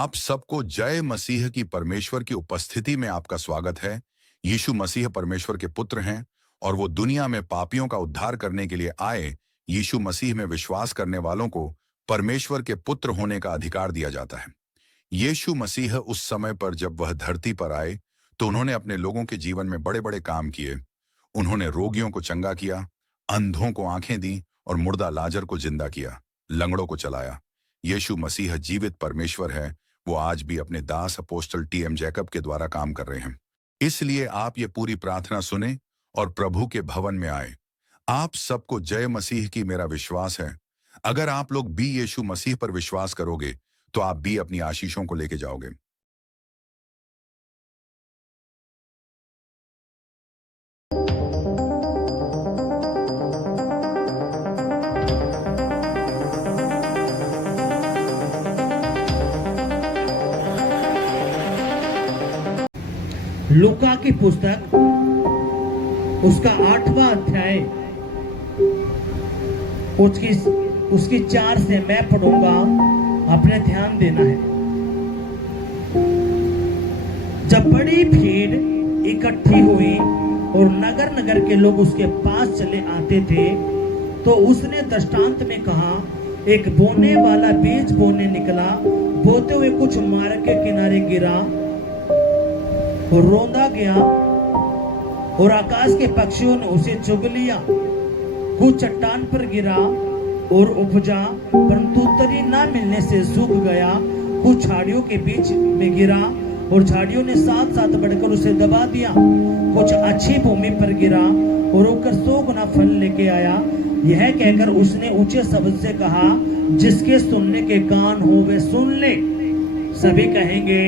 आप सबको जय मसीह की परमेश्वर की उपस्थिति में आपका स्वागत है। यीशु मसीह परमेश्वर के पुत्र हैं और वो दुनिया में पापियों का उद्धार करने के लिए आए। यीशु मसीह में विश्वास करने वालों को परमेश्वर के पुत्र होने का अधिकार दिया जाता है। यीशु मसीह उस समय पर जब वह धरती पर आए तो उन्होंने अपने लोगों के जीवन में बड़े बड़े काम किए। उन्होंने रोगियों को चंगा किया, अंधों को आंखें दी और मुर्दा लाजर को जिंदा किया, लंगड़ों को चलाया। यीशु मसीह जीवित परमेश्वर है। वो आज भी अपने दास अपोस्टल टी.एम. जैकब के द्वारा काम कर रहे हैं। इसलिए आप ये पूरी प्रार्थना सुने और प्रभु के भवन में आए। आप सबको जय मसीह की मेरा विश्वास है। अगर आप लोग भी यीशु मसीह पर विश्वास करोगे तो आप भी अपनी आशीषों को लेके जाओगे। लूका की पुस्तक उसका 8वां अध्याय उसकी 4 से मैं पढ़ूंगा, अपने ध्यान देना है। जब बड़ी भीड़ इकट्ठी हुई और नगर नगर के लोग उसके पास चले आते थे तो उसने दृष्टांत में कहा, एक बोने वाला बीज बोने निकला, बोते हुए कुछ मार्ग के किनारे गिरा और रोंदा गया और आकाश के पक्षियों ने उसे चुग लिया। कुछ चट्टान पर गिरा और उपजा, परंतु तरी न मिलने से सूख गया। कुछ झाड़ियों के बीच में गिरा और झाड़ियों ने साथ साथ बढ़कर उसे दबा दिया। कुछ अच्छी भूमि पर गिरा और उगकर 100 गुना फल लेके आया। यह कहकर उसने ऊंचे शब्द से कहा, जिसके सुनने के कान हो वे सुन ले। सभी कहेंगे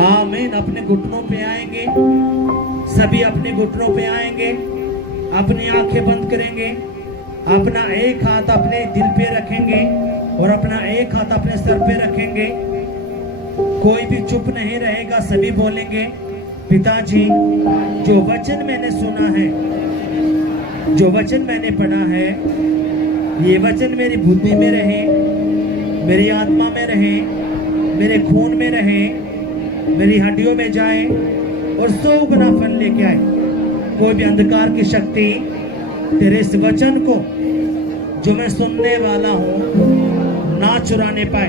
आमीन। अपने घुटनों पे आएंगे, सभी अपने घुटनों पे आएंगे, अपनी आंखें बंद करेंगे, अपना एक हाथ अपने दिल पे रखेंगे और अपना एक हाथ अपने सर पे रखेंगे। कोई भी चुप नहीं रहेगा, सभी बोलेंगे, पिताजी जो वचन मैंने सुना है, जो वचन मैंने पढ़ा है, ये वचन मेरी बुद्धि में रहे, मेरी आत्मा में रहे, मेरे खून में रहे, मेरी हड्डियों में जाए और 100 गुना फल लेके आए। कोई भी अंधकार की शक्ति तेरे इस वचन को जो मैं सुनने वाला हूं ना चुराने पाए,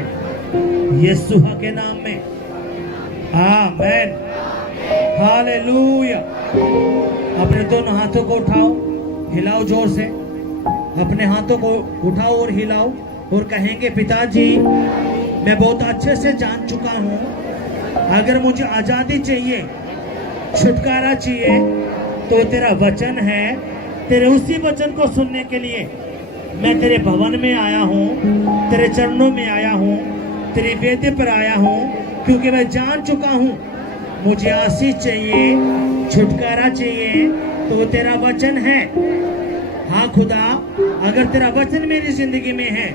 यीशु के नाम में आमीन, हालेलुया। अपने दोनों हाथों को उठाओ, हिलाओ जोर से, अपने हाथों को उठाओ और हिलाओ और कहेंगे, पिताजी मैं बहुत अच्छे से जान चुका हूं, अगर मुझे आजादी चाहिए, छुटकारा चाहिए तो तेरा वचन है। तेरे उसी वचन को सुनने के लिए मैं तेरे भवन में आया हूँ, तेरे चरणों में आया हूँ, तेरी वेदी पर आया हूँ, क्योंकि मैं जान चुका हूँ मुझे आशीष चाहिए, छुटकारा चाहिए तो तेरा वचन है। हाँ खुदा, अगर तेरा वचन मेरी जिंदगी में है,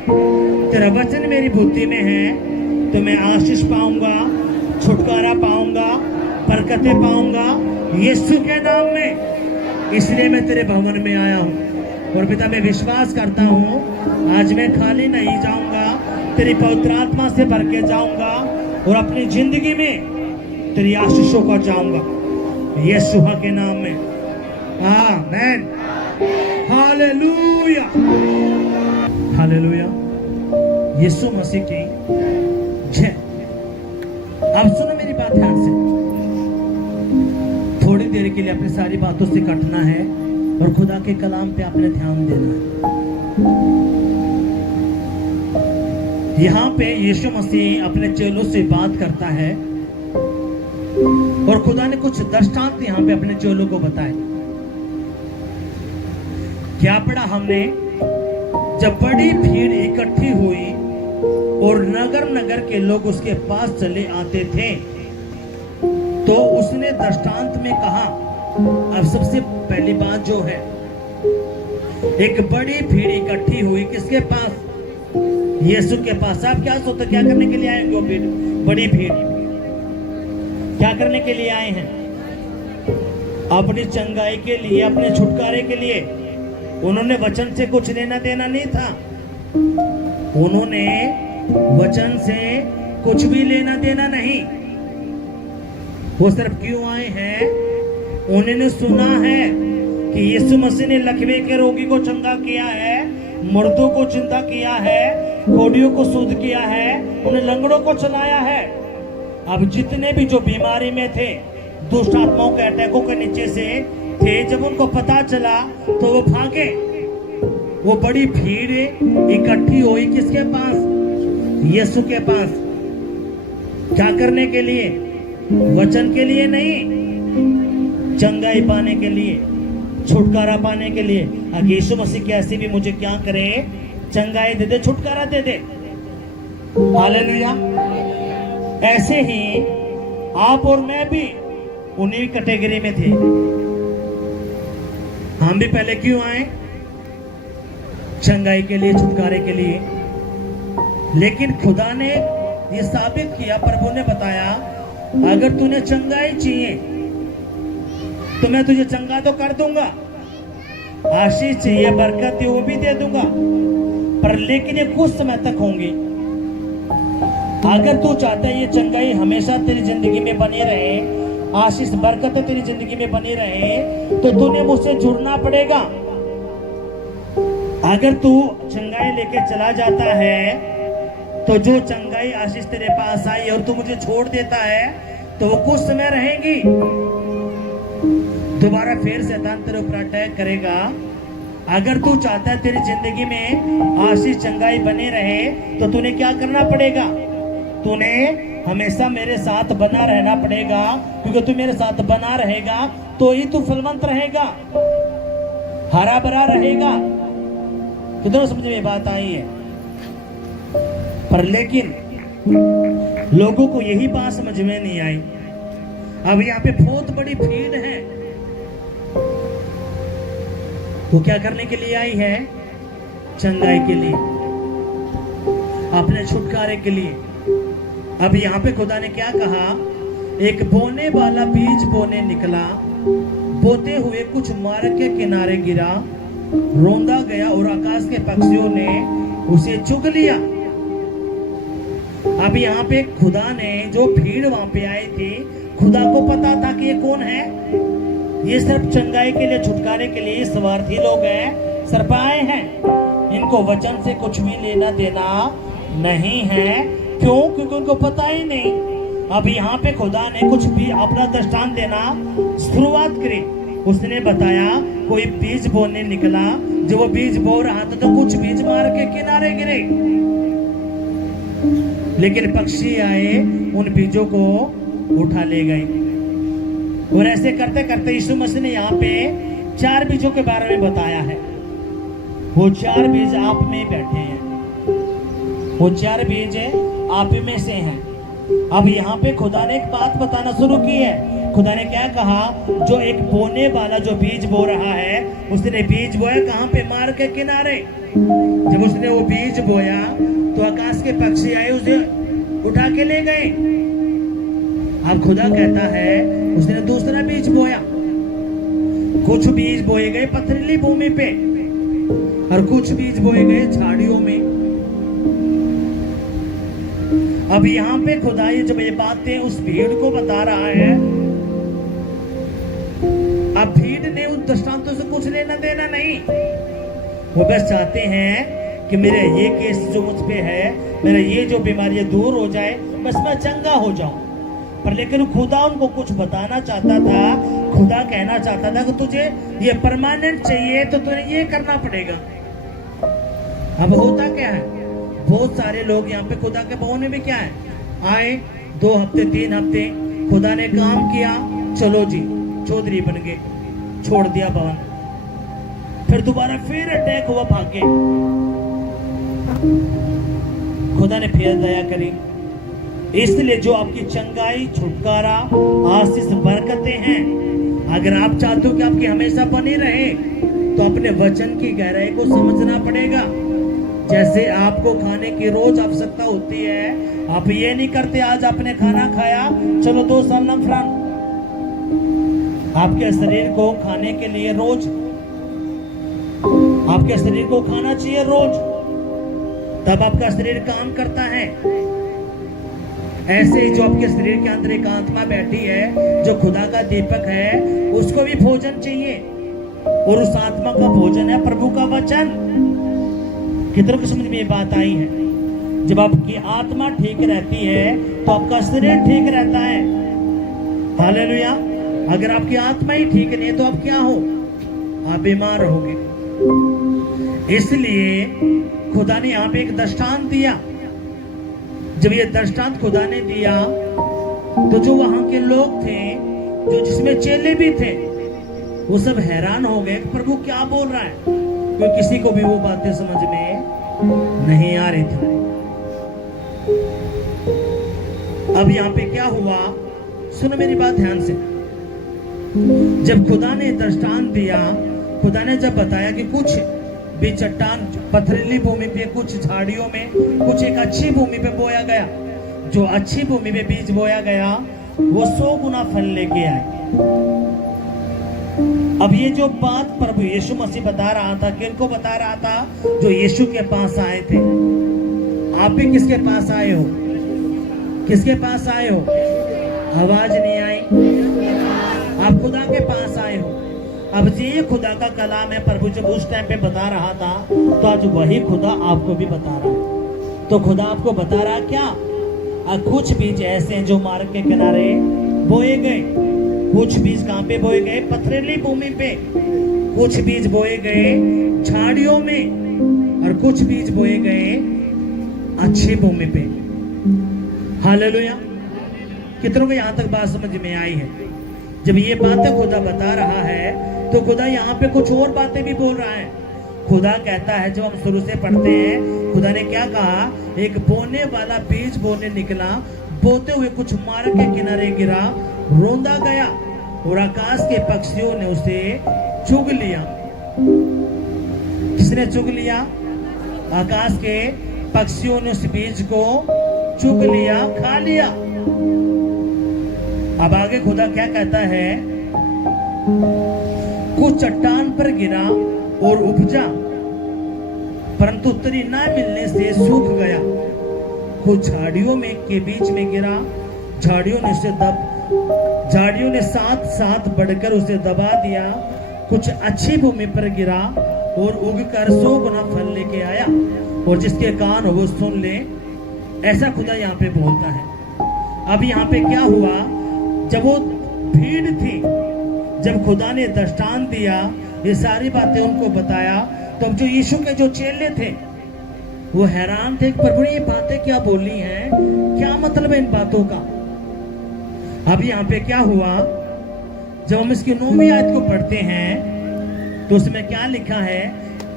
तेरा वचन मेरी बुद्धि में है तो मैं आशीष पाऊंगा, छुटकारा पाऊंगा, बरकतें पाऊंगा यीशु के नाम में। इसलिए मैं तेरे भवन में आया हूँ और पिता मैं विश्वास करता हूँ आज मैं खाली नहीं जाऊंगा, तेरी पवित्र आत्मा से भर के जाऊंगा और अपनी जिंदगी में तेरी आशीषों को चाहूंगा यीशु के नाम में आमीन, हालेलुया, हालेलुया। यीशु मसीह की जय। अब सुनो मेरी बात ध्यान से। थोड़ी देर के लिए अपनी सारी बातों से कटना है और खुदा के कलाम पे आपने ध्यान देना है। यहाँ पे यीशु मसीह अपने चेलों से बात करता है और खुदा ने कुछ दृष्टांत यहाँ पे अपने चेलों को बताए। क्या पढ़ा हमने? जब बड़ी भीड़ इकट्ठी हुई और नगर नगर के लोग उसके पास चले आते थे तो उसने दृष्टांत में कहा। अब सबसे पहली बात जो है, एक बड़ी भीड़ इकट्ठी हुई किसके पास? यीशु के पास। आप क्या सोचते, क्या करने के लिए आए वो भीड़? बड़ी भीड़ क्या करने के लिए आए हैं? अपनी चंगाई के लिए, अपने छुटकारे के लिए। उन्होंने वचन से कुछ लेना देना नहीं था, उन्होंने वचन से कुछ भी लेना देना नहीं। वो सिर्फ क्यों आए हैं? उन्होंने सुना है कि यीशु मसीह ने लकवे के रोगी को चंगा किया है, मुर्दों को जिंदा किया है, कोढ़ियों को शुद्ध किया है, उन्हें लंगड़ों को चलाया है। अब जितने भी जो बीमारी में थे, दुष्ट आत्माओं के अटैकों के नीचे से थे, जब उनको पता चला तो वो भागे। वो बड़ी भीड़ इकट्ठी हुई किसके पास? यीशु के पास। क्या करने के लिए? वचन के लिए नहीं, चंगाई पाने के लिए, छुटकारा पाने के लिए। अब यीशु मसीह कैसे भी मुझे क्या करे, चंगाई दे दे, छुटकारा दे दे। हालेलुया। ऐसे ही आप और मैं भी उन्हीं कैटेगरी में थे। हम भी पहले क्यों आए? चंगाई के लिए, छुटकारे के लिए। लेकिन खुदा ने ये साबित किया, प्रभु ने बताया, अगर तूने चंगाई चाहिए तो मैं तुझे चंगा तो कर दूंगा, आशीष चाहिए, बरकत वो भी दे दूंगा, पर लेकिन ये कुछ समय तक होंगी। अगर तू चाहता है ये चंगाई हमेशा तेरी जिंदगी में बनी रहे, आशीष बरकत तेरी जिंदगी में बनी रहे, तो तूने मुझसे जुड़ना पड़ेगा। अगर तू चंगाई लेके चला जाता है, तो जो चंगाई आशीष तेरे पास आई और तू मुझे छोड़ देता है, तो वो कुछ समय रहेगी, दोबारा फिर शैतान तेरे ऊपर अटैक करेगा। अगर तू चाहता है तेरी जिंदगी में आशीष चंगाई बने रहे, तो तूने क्या करना पड़ेगा? तूने हमेशा मेरे साथ बना रहना पड़ेगा, क्योंकि तू मेरे साथ बना रहेगा तो ही तू फलवंत रहेगा, हरा भरा रहेगा। किधर समझ में बात आई है? पर लेकिन लोगों को यही बात समझ में नहीं आई। अब यहाँ पे बहुत बड़ी भीड़ है, वो क्या करने के लिए आई है? चंगाई के लिए, अपने छुटकारे के लिए। अब यहाँ पे खुदा ने क्या कहा? एक बोने वाला बीज बोने निकला, बोते हुए कुछ मार्ग के किनारे गिरा, रोंदा गया और आकाश के पक्षियों ने उसे चुग लिया। अब यहाँ पे खुदा ने, जो भीड़ वहां पे आई थी, खुदा को पता था कि ये कौन है। ये सिर्फ चंगाई के लिए, छुटकारे के लिए स्वार्थी लोग हैं, सिर्फ आए हैं। इनको वचन से कुछ भी लेना देना नहीं है। क्यों? क्योंकि उनको पता ही नहीं। अब यहाँ पे खुदा ने कुछ भी अपना दृष्टांत देना शुरुआत करी। उसने बताया कोई बीज बोने निकला, जो वो बीज बो रहा था तो कुछ बीज मार के किनारे गिरे, लेकिन पक्षी आए, उन बीजों को उठा ले गए। और ऐसे करते करते यीशु मसीह ने यहाँ पे 4 बीजों के बारे में बताया है। वो 4 बीज आप में बैठे हैं, वो 4 बीज आप में से हैं। अब यहाँ पे खुदा ने एक बात बताना शुरू की है। खुदा ने क्या कहा? जो एक बोने वाला जो बीज बो रहा है, उसने बीज बोया कहाँ पे? मार के किनारे। जब उसने वो बीज बोया तो आकाश के पक्षी आए, उसे उठा के ले गए। अब खुदा कहता है उसने दूसरा बीज बोया। कुछ बीज बोए गए पथरीली भूमि पे और कुछ बीज बोए गए झाड़ियों में। अब यहाँ पे खुदा ये जब ये बातें उस भीड़ को बता रहा है, अब भीड़ ने उन दृष्टांतों से कुछ लेना देना नहीं। वो बस चाहते हैं कि मेरे ये केस जो मुझ पे है, मेरा ये जो बीमारी दूर हो जाए, बस मैं चंगा हो जाऊं। पर लेकिन खुदा उनको कुछ बताना चाहता था। खुदा कहना चाहता था कि तुझे ये परमानेंट चाहिए तो तुझे ये करना पड़ेगा। अब होता क्या है? बहुत सारे लोग यहाँ पे खुदा के भवन में भी क्या है, आए 2 हफ्ते 3 हफ्ते, खुदा ने काम किया, चलो जी चौधरी बन गए, छोड़ दिया भवन, फिर दोबारा फिर अटैक हुआ, भागे। खुदा ने फिर दया करी। इसलिए जो आपकी चंगाई, छुटकारा, आशीष, बरकतें हैं, अगर आप चाहते हो कि आपकी हमेशा बनी रहे, तो अपने वचन की गहराई को समझना पड़ेगा। जैसे आपको खाने की रोज आवश्यकता होती है, आप ये नहीं करते आज आपने खाना खाया चलो 2 साल नफरन। आपके शरीर को खाने के लिए रोज, आपके शरीर को खाना चाहिए रोज, तब आपका शरीर काम करता है। ऐसे ही जो आपके शरीर के अंदर एक आत्मा बैठी है जो खुदा का दीपक है, उसको भी भोजन चाहिए, और उस आत्मा का भोजन है प्रभु का वचन। कितनों की समझ में ये बात आई है? जब आपकी आत्मा ठीक रहती है तो आपका शरीर ठीक रहता है। हालेलुया। अगर आपकी आत्मा ही ठीक नहीं है तो आप क्या हो? आप बीमार रहोगे। इसलिए खुदा ने यहाँ पे एक दृष्टांत दिया। जब ये दृष्टांत खुदा ने दिया तो जो वहां के लोग थे, जो जिसमें चेले भी थे, वो सब हैरान हो गए, प्रभु क्या बोल रहा है, क्योंकि किसी को भी वो बातें समझ में नहीं आ रही थी। अब यहाँ पे क्या हुआ, सुनो मेरी बात ध्यान से। जब खुदा ने दृष्टांत दिया, खुदा ने जब बताया कि कुछ भी चट्टान पथरीली भूमि पे, कुछ झाड़ियों में, कुछ एक अच्छी भूमि पे बोया गया, जो अच्छी भूमि पे बीज बोया गया वो 100 गुना फल लेके आए। अब ये जो बात प्रभु यीशु मसीह बता रहा था, किनको बता रहा था? जो यीशु के पास आए थे। आप भी किसके पास आए हो? किसके पास आए हो? आवाज नहीं आई। आप खुदा के पास आए हो। अब ये खुदा का कलाम है, प्रभु जब उस टाइम पे बता रहा था तो आज वही खुदा आपको भी बता रहा है। तो खुदा आपको बता रहा है क्या? कुछ बीज ऐसे हैं जो मार्ग के किनारे बोए गए। कुछ बीज कहाँ पे बोए गए? पथरीली भूमि पे। कुछ बीज बोए गए झाड़ियों में, और कुछ बीज बोए गए अच्छी भूमि पे। हालेलुया। कितनों को यहाँ तक बात समझ में आई है? जब ये बातें खुदा बता रहा है तो खुदा यहाँ पे कुछ और बातें भी बोल रहा है। खुदा कहता है, जब हम शुरू से पढ़ते हैं, खुदा ने क्या कहा? एक बोने वाला बीज बोने निकला, बोते हुए कुछ मार्ग के किनारे गिरा, रोंदा गया, और आकाश के पक्षियों ने उसे चुग लिया। किसने चुग लिया? आकाश के पक्षियों ने उस बीज को चुग लिया, खा लिया। अब आगे खुदा क्या कहता है? कुछ चट्टान पर गिरा और उपजा, परंतु तरी न मिलने से सूख गया। कुछ झाड़ियों में के बीच में गिरा, झाड़ियों ने साथ साथ बढ़कर उसे दबा दिया। कुछ अच्छी भूमि पर गिरा और उगकर 100 गुना फल लेके आया, और जिसके कान हो वो सुन ले। ऐसा खुदा यहाँ पे बोलता है। अब यहाँ पे क्या हुआ? जब वो भीड़ थी, जब खुदा ने दृष्टांत दिया, ये सारी बातें उनको बताया, तो अब जो यीशु के जो चेले थे वो हैरान थे, प्रभु ने ये बातें क्या बोली हैं, क्या मतलब है इन बातों का? अब यहाँ पे क्या हुआ? जब हम इसकी 9वीं आयत को पढ़ते हैं तो उसमें क्या लिखा है?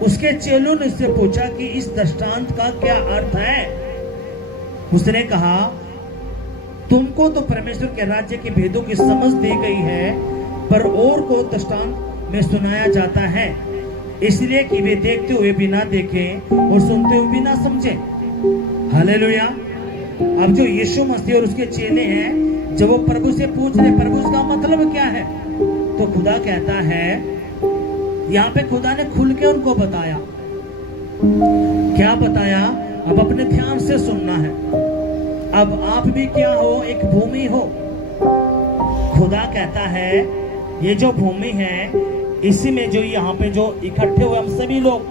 उसके चेलों ने उससे पूछा कि इस दृष्टांत का क्या अर्थ है? उसने कहा, तुमको तो परमेश्वर के राज्य के भेदों की समझ दी गई है, पर और को दृष्टांत में सुनाया जाता है, इसलिए कि वे देखते हुए भी ना देखें और सुनते हुए भी ना समझें। हालेलुया। अब जो यीशु मसीह और उसके चेले हैं, जब वो प्रभु से पूछ रहे, प्रभु इसका मतलब क्या है, तो खुदा कहता है, यहाँ पे खुदा ने खुल के उनको बताया। क्या बताया? अब अपने ध्यान से सुनना है। अब आप भी क्या हो? एक भूमि हो। खुदा कहता है, ये जो भूमि है, इसी में जो यहाँ पे जो इकट्ठे हुए हम सभी लोग,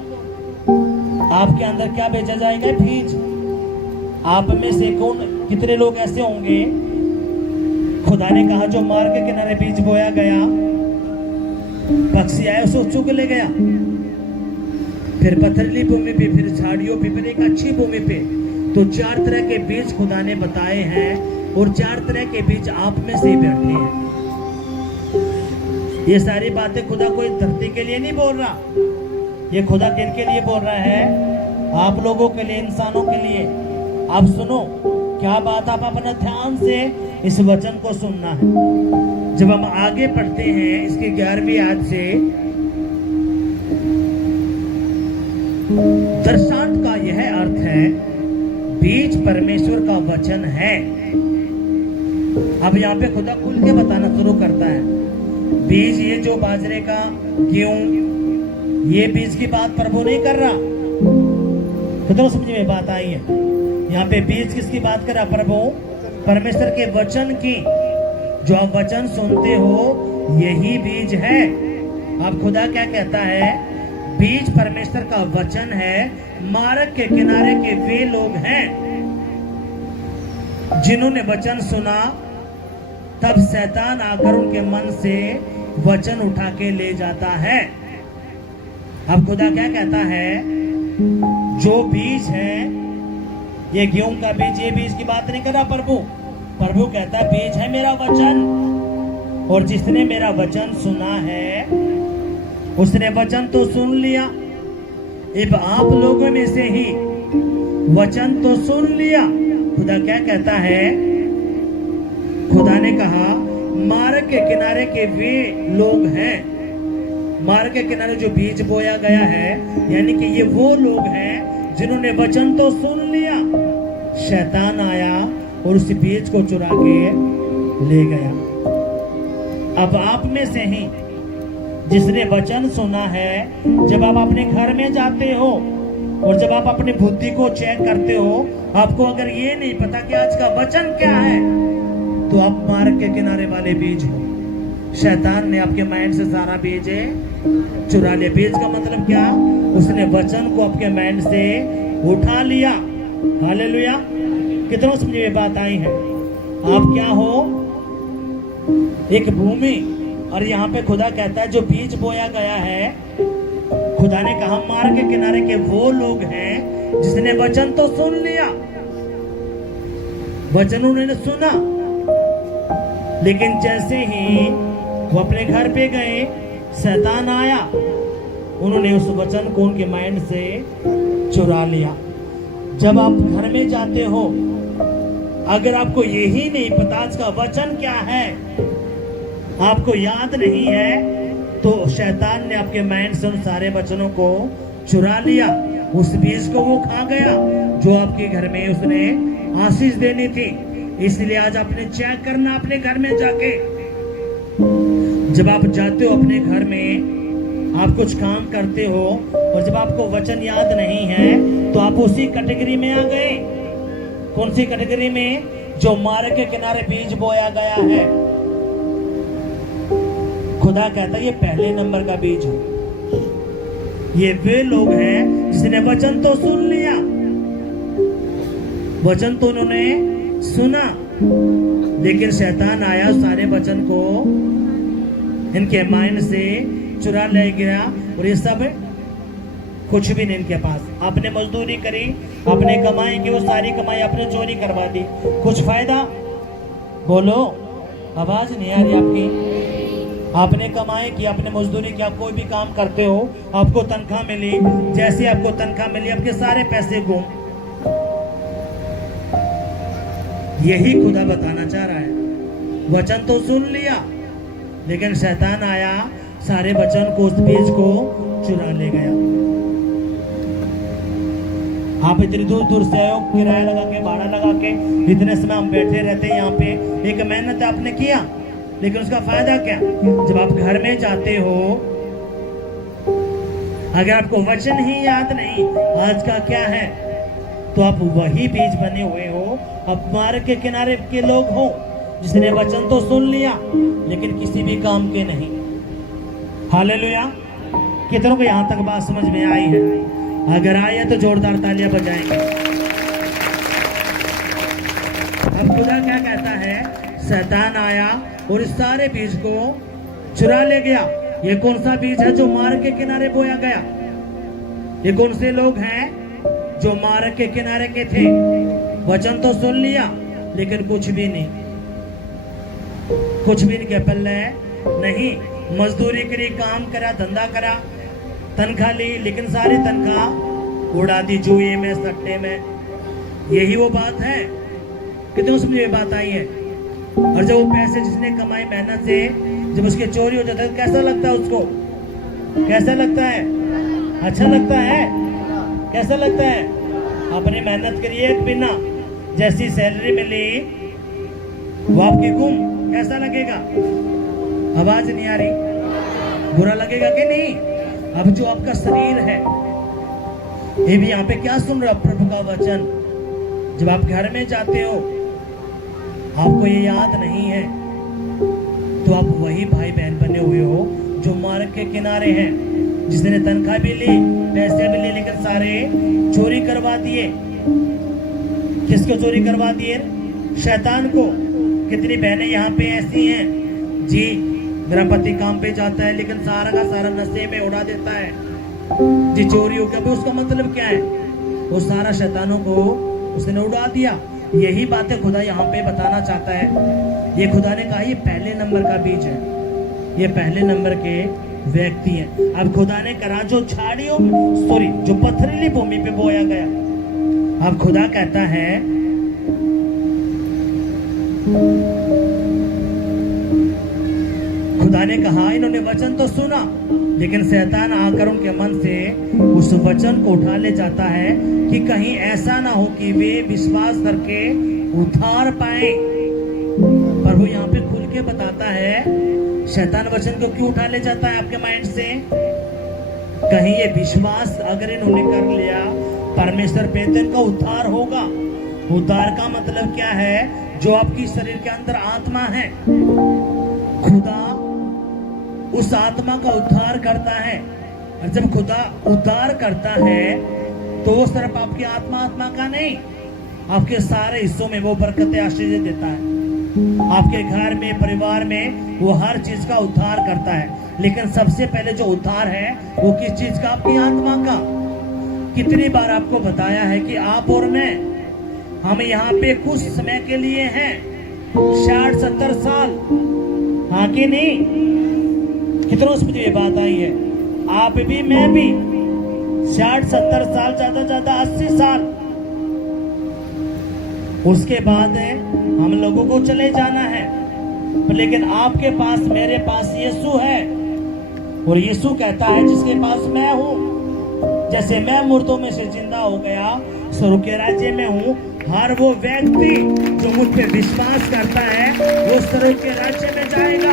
आपके अंदर क्या भेजा जाएगा? बीज। आप में से कौन, कितने लोग ऐसे होंगे? खुदा ने कहा जो मार्ग के किनारे बीज बोया गया, पक्षी आया उसे चुग ले गया, फिर पथरीली भूमि पे, फिर झाड़ियों पे, फिर एक अच्छी भूमि पे। तो 4 तरह के बीज खुदा ने बताए हैं, और 4 तरह के बीज आप में से ही बैठे हैं। ये सारी बातें खुदा कोई धरती के लिए नहीं बोल रहा, ये खुदा किन के लिए बोल रहा है? आप लोगों के लिए, इंसानों के लिए। आप सुनो क्या बात, आप अपना ध्यान से इस वचन को सुनना है। जब हम आगे पढ़ते हैं इसकी 11वीं आयत से, दृष्टांत का यह अर्थ है, बीज परमेश्वर का वचन है। अब यहाँ पे खुदा खुल के बताना शुरू करता है। बीज, ये जो बाजरे का, गेहूं, ये बीज की बात प्रभु नहीं कर रहा। तो समझ में बात आई है? यहाँ पे बीज किसकी बात कर रहा? प्रभु परमेश्वर के वचन की, जो आप वचन सुनते हो यही बीज है। अब खुदा क्या कहता है? बीज परमेश्वर का वचन है। मार्ग के किनारे के वे लोग हैं जिन्होंने वचन सुना, तब शैतान आकर उनके मन से वचन उठा के ले जाता है। अब खुदा क्या कहता है? जो बीज है, ये गेहूं का बीज, ये बीज की बात नहीं कर रहा प्रभु। प्रभु कहता है बीज है मेरा वचन, और जिसने मेरा वचन सुना है उसने वचन तो सुन लिया। अब आप लोगों में से ही वचन तो सुन लिया। खुदा क्या कहता है? खुदा ने कहा मार्ग के किनारे के वे लोग हैं। मार्ग के किनारे जो बीज बोया गया है, यानी कि ये वो लोग हैं जिन्होंने वचन तो सुन लिया। शैतान आया और उस बीज को चुरा के ले गया। अब आप में से ही जिसने वचन सुना है, जब आप अपने घर में जाते हो और जब आप अपनी बुद्धि को चेक करते हो, आपको अगर ये नहीं पता कि आज का वचन क्या है, तो आप मार्ग के किनारे वाले बीज हो। शैतान ने आपके माइंड से सारा बीज चुरा लिया। बीज का मतलब क्या? उसने वचन को आपके माइंड से उठा लिया। हालेलुया। कितनों समझ में बात आई है? आप क्या हो? एक भूमि। और यहाँ पे खुदा कहता है जो बीज बोया गया है, खुदा ने कहा मार्ग के किनारे के वो लोग हैं जिसने वचन तो सुन लिया। वचन उन्होंने सुना, लेकिन जैसे ही वो अपने घर पे गए, शैतान आया, उन्होंने उस वचन को उनके माइंड से चुरा लिया। जब आप घर में जाते हो, अगर आपको यही नहीं पता आज का वचन क्या है, आपको याद नहीं है, तो शैतान ने आपके माइंड से उन सारे वचनों को चुरा लिया। उस बीज को वो खा गया जो आपके घर में उसने आशीष देनी थी। इसलिए आज आपने चेक करना अपने घर में जाके। जब आप जाते हो अपने घर में, आप कुछ काम करते हो और जब आपको वचन याद नहीं है, तो आप उसी कैटेगरी में आ गए। कौन सी कैटेगरी में? जो मार्ग के किनारे बीज बोया गया है। खुदा कहता है ये पहले नंबर का बीज हो। ये वे लोग हैं जिसने वचन तो सुन लिया, वचन तो उन्होंने सुना, लेकिन शैतान आया सारे वचन को इनके माइंड से चुरा ले गया, और ये सब कुछ भी नहीं इनके पास। आपने मजदूरी करी, आपने कमाई की, वो सारी कमाई आपने चोरी करवा दी। कुछ फायदा? बोलो, आवाज नहीं आ रही आपकी। आपने कमाई की, आपने मजदूरी की, आप कोई भी काम करते हो, आपको तनख्वाह मिली, जैसे आपको तनख्वाह मिली आपके सारे पैसे गुम। यही खुदा बताना चाह रहा है। वचन तो सुन लिया, लेकिन शैतान आया, सारे वचन को, उस बीज को चुरा ले गया। आप इतनी दूर दूर से आए हो, किराया लगा के, भाड़ा लगा के, इतने समय हम बैठे रहते हैं यहाँ पे। एक मेहनत आपने किया, लेकिन उसका फायदा क्या? जब आप घर में जाते हो, अगर आपको वचन ही याद नहीं आज का क्या है, तो आप वही बीज बने हुए हो। आप मार्ग के किनारे के लोग हो जिसने वचन तो सुन लिया, लेकिन किसी भी काम के नहीं। हालेलुया। कितनों को यहाँ तक बात समझ में आई है? अगर आई है तो जोरदार तालियां बजाएंगे। अब खुदा क्या कहता है? शैतान आया और इस सारे बीज को चुरा ले गया। ये कौन सा बीज है जो मार्ग के किनारे बोया गया? ये कौन से लोग हैं जो मार्ग के किनारे के थे? वचन तो सुन लिया, लेकिन कुछ भी नहीं, कुछ भी नहीं के पल्ले नहीं। मजदूरी करी, काम करा, धंधा करा, तनख्वाह ली, लेकिन सारी तनख्वाह उड़ा दी जुए में, सट्टे में। यही वो बात है। कितने समझ में बात आई है? और जब वो पैसे जिसने कमाई मेहनत से, जब उसके चोरी हो जाता है, तो कैसा लगता है उसको? कैसा लगता है? अच्छा लगता है? कैसा लगता है? अपनी मेहनत करी, एक बिना जैसी सैलरी मिली वो आपकी गुम, कैसा लगेगा? आवाज नहीं आ रही? बुरा लगेगा कि नहीं? अब जो आपका शरीर है, ये भी यहाँ पे क्या सुन रहा? प्रभु का वचन। जब आप घर में जाते हो, आपको ये याद नहीं है तो आप वही भाई बहन बने हुए हो जो मार्ग के किनारे हैं, जिसने तनख्वाह भी ली, पैसे भी लिए, लेकिन सारे चोरी करवा दिए। किसको चोरी करवा दिए? शैतान को। कितनी बहनें यहाँ पे ऐसी हैं, जी मेरा पति काम पे जाता है लेकिन सारा का सारा नशे में उड़ा देता है, जी चोरी हो गया। उसका मतलब क्या है? वो सारा शैतानों को उसने उड़ा दिया। यही बातें खुदा यहाँ पे बताना चाहता है। ये खुदा ने कहा ये पहले नंबर का बीज है, ये पहले नंबर के व्यक्ति हैं। अब खुदा ने कहा जो झाड़ियों जो पथरीली भूमि पे बोया गया, अब खुदा कहता है खुदा ने कहा इन्होंने वचन तो सुना, लेकिन शैतान आकर उनके मन से उस वचन को उठा ले जाता है कि कहीं ऐसा ना हो कि वे विश्वास करके उद्धार पाए। पर वो यहाँ पे खुल के बताता है शैतान वचन को क्यों उठा ले जाता है आपके माइंड से? कहीं ये विश्वास अगर इन्होंने कर लिया परमेश्वर पे तो इनका उद्धार होगा। उद्धार का मतलब क्या है? जो आपकी शरीर के अंदर आत्मा है, खुदा उस आत्मा का उद्धार करता है। और जब खुदा उद्धार करता है तो वो सिर्फ आपकी आत्मा का नहीं, आपके सारे हिस्सों में वो बरकतें आशीष देता है। आपके घर में, परिवार में वो हर चीज का उद्धार करता है। लेकिन सबसे पहले जो उद्धार है वो किस चीज का? आपकी आत्मा का। कितनी बार आपको बताया है कि आप और मैं, हम यहाँ पे कुछ समय के लिए हैं, 60-70 साल, हाँ कि नहीं? कितनों से ये बात आई है? आप भी मैं भी 60-70 साल, ज्यादा 80 साल, उसके बाद हम लोगों को चले जाना है। लेकिन आपके पास, मेरे पास यीशु है, और यीशु कहता है जिसके पास मैं हूँ, जैसे मैं मुर्दों में से जिंदा हो गया, स्वर्ग के राज्य में हूँ, हर वो व्यक्ति जो मुझ पे विश्वास करता है वो स्वर्ग के राज्य में जाएगा।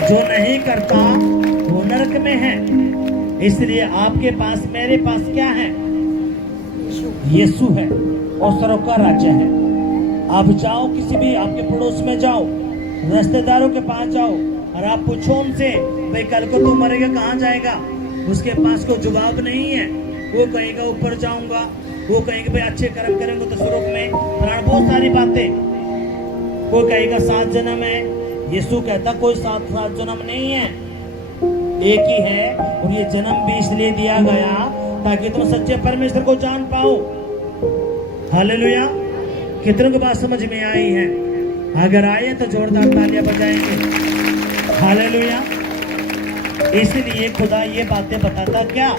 जो नहीं करता वो नरक में है। इसलिए आपके पास, मेरे पास क्या है? यीशु है और स्वर्ग का राज्य है। आप जाओ, किसी भी आपके पड़ोस में जाओ, रिश्तेदारों के पास जाओ और आप पूछो उनसे भाई कल को तू मरेगा कहाँ जाएगा? उसके पास कोई जवाब नहीं है। वो कहेगा ऊपर जाऊंगा, वो कहेगा भाई अच्छे कर्म करेंगे तो स्वर्ग में, बहुत सारी बातें। वो कहेगा 7 जन्म है। यीशु कहता कोई 7 जन्म नहीं है, एक ही है, और ये जन्म भी इसलिए दिया गया ताकि तुम सच्चे परमेश्वर को जान पाओ। हालेलुया। कितनों की बात समझ में आई है? अगर आए तो जोरदार तालियां बजाएंगे। हालेलुया। इसलिए खुदा ये बातें बताता क्या?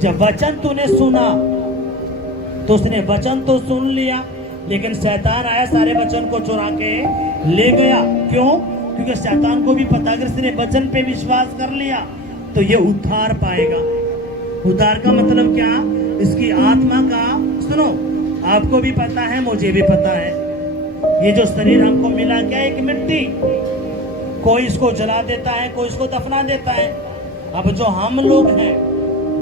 जब वचन तूने सुना तो उसने वचन तो सुन लिया, लेकिन शैतान आया, सारे वचन को चुरा के ले गया। क्यों? क्योंकि शैतान को भी पता अगर इसने वचन पे विश्वास कर लिया तो ये उद्धार पाएगा। उद्धार का मतलब क्या? इसकी आत्मा का, सुनो, आपको भी पता है, मुझे भी पता है, ये जो शरीर हमको मिला क्या? एक मिट्टी। कोई इसको जला देता है, कोई इसको दफना देता है। अब जो हम लोग हैं,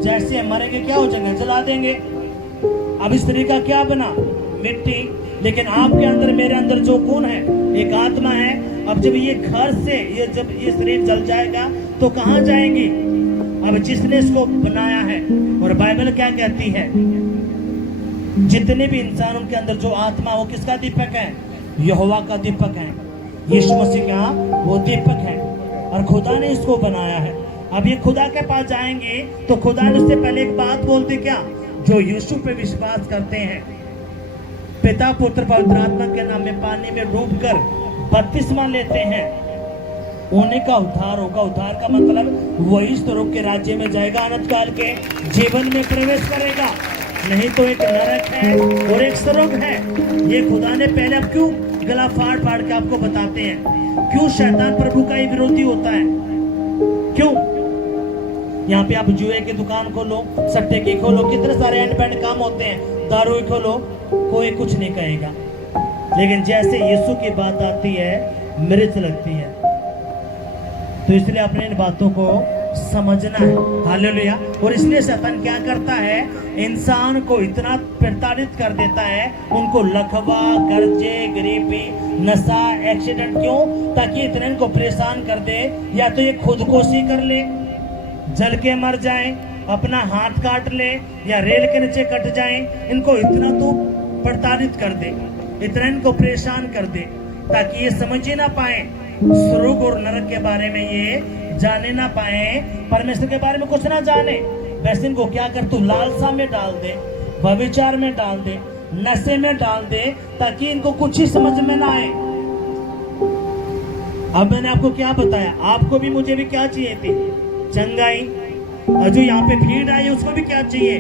जैसे मरेंगे क्या हो जाएंगे? जला देंगे। अब इस शरीर का क्या बना? मिट्टी। लेकिन आपके अंदर, मेरे अंदर जो खून है, एक आत्मा है। अब जब ये घर से, जब ये शरीर जल जाएगा तो कहाँ जाएंगी? अब जिसने इसको बनाया है, और बाइबल क्या कहती है? जितने भी इंसान, उनके अंदर जो आत्मा, वो किसका दीपक है? यहोवा का दीपक है। यीशु मसीह का वो दीपक है, और खुदा ने इसको बनाया है। अब ये खुदा के पास जाएंगे तो खुदा ने उससे पहले एक बात बोलते क्या? जो यीशु पे विश्वास करते हैं, पिता पुत्र पवित्र आत्मा के नाम में पानी में डूबकर बपतिस्मा लेते हैं, उन्हीं का उद्धार होगा। उद्धार का मतलब वही स्वर्ग के राज्य में जाएगा, अनंत काल के जीवन में प्रवेश करेगा। नहीं तो एक नरक है और एक स्वर्ग है। ये खुदा ने पहले, अब क्यों गला फाड़ फाड़ के आपको बताते हैं? क्यों शैतान प्रभु का ही विरोधी होता है? क्यों? यहाँ पे आप जुए की दुकान खोलो, सट्टे की खोलो, कितने सारे एंड बैंड काम होते हैं, दारू खोलो, कोई कुछ नहीं कहेगा। लेकिन जैसे यीशु की बात आती है, मिर्च लगती है। तो इसलिए अपने इन बातों को समझना है। हालेलुया। और इसलिए शैतान क्या करता है, इंसान को इतना प्रताड़ित कर देता है, उनको लकवा, कर्जे, गरीबी, नशा, एक्सीडेंट, क्यों? ताकि इतने इनको परेशान कर दे, या तो ये खुदकुशी कर ले, जल के मर जाए, अपना हाथ काट ले, या रेल के नीचे कट जाए। इनको इतना तो प्रताड़ित कर दे, इतना इनको परेशान कर दे, ताकि ये समझ ही ना पाए स्वर्ग और नरक के बारे में, ये जाने ना पाए, परमेश्वर के बारे में कुछ ना जाने। वैसे इनको क्या कर, तू लालसा में डाल दे, व्यभिचार में डाल दे, नशे में डाल दे, ताकि इनको कुछ ही समझ में ना आए। अब मैंने आपको क्या बताया, आपको भी मुझे भी क्या चाहिए थी, चंगाई। और जो यहाँ पे भीड़ आई उसको भी क्या चाहिए,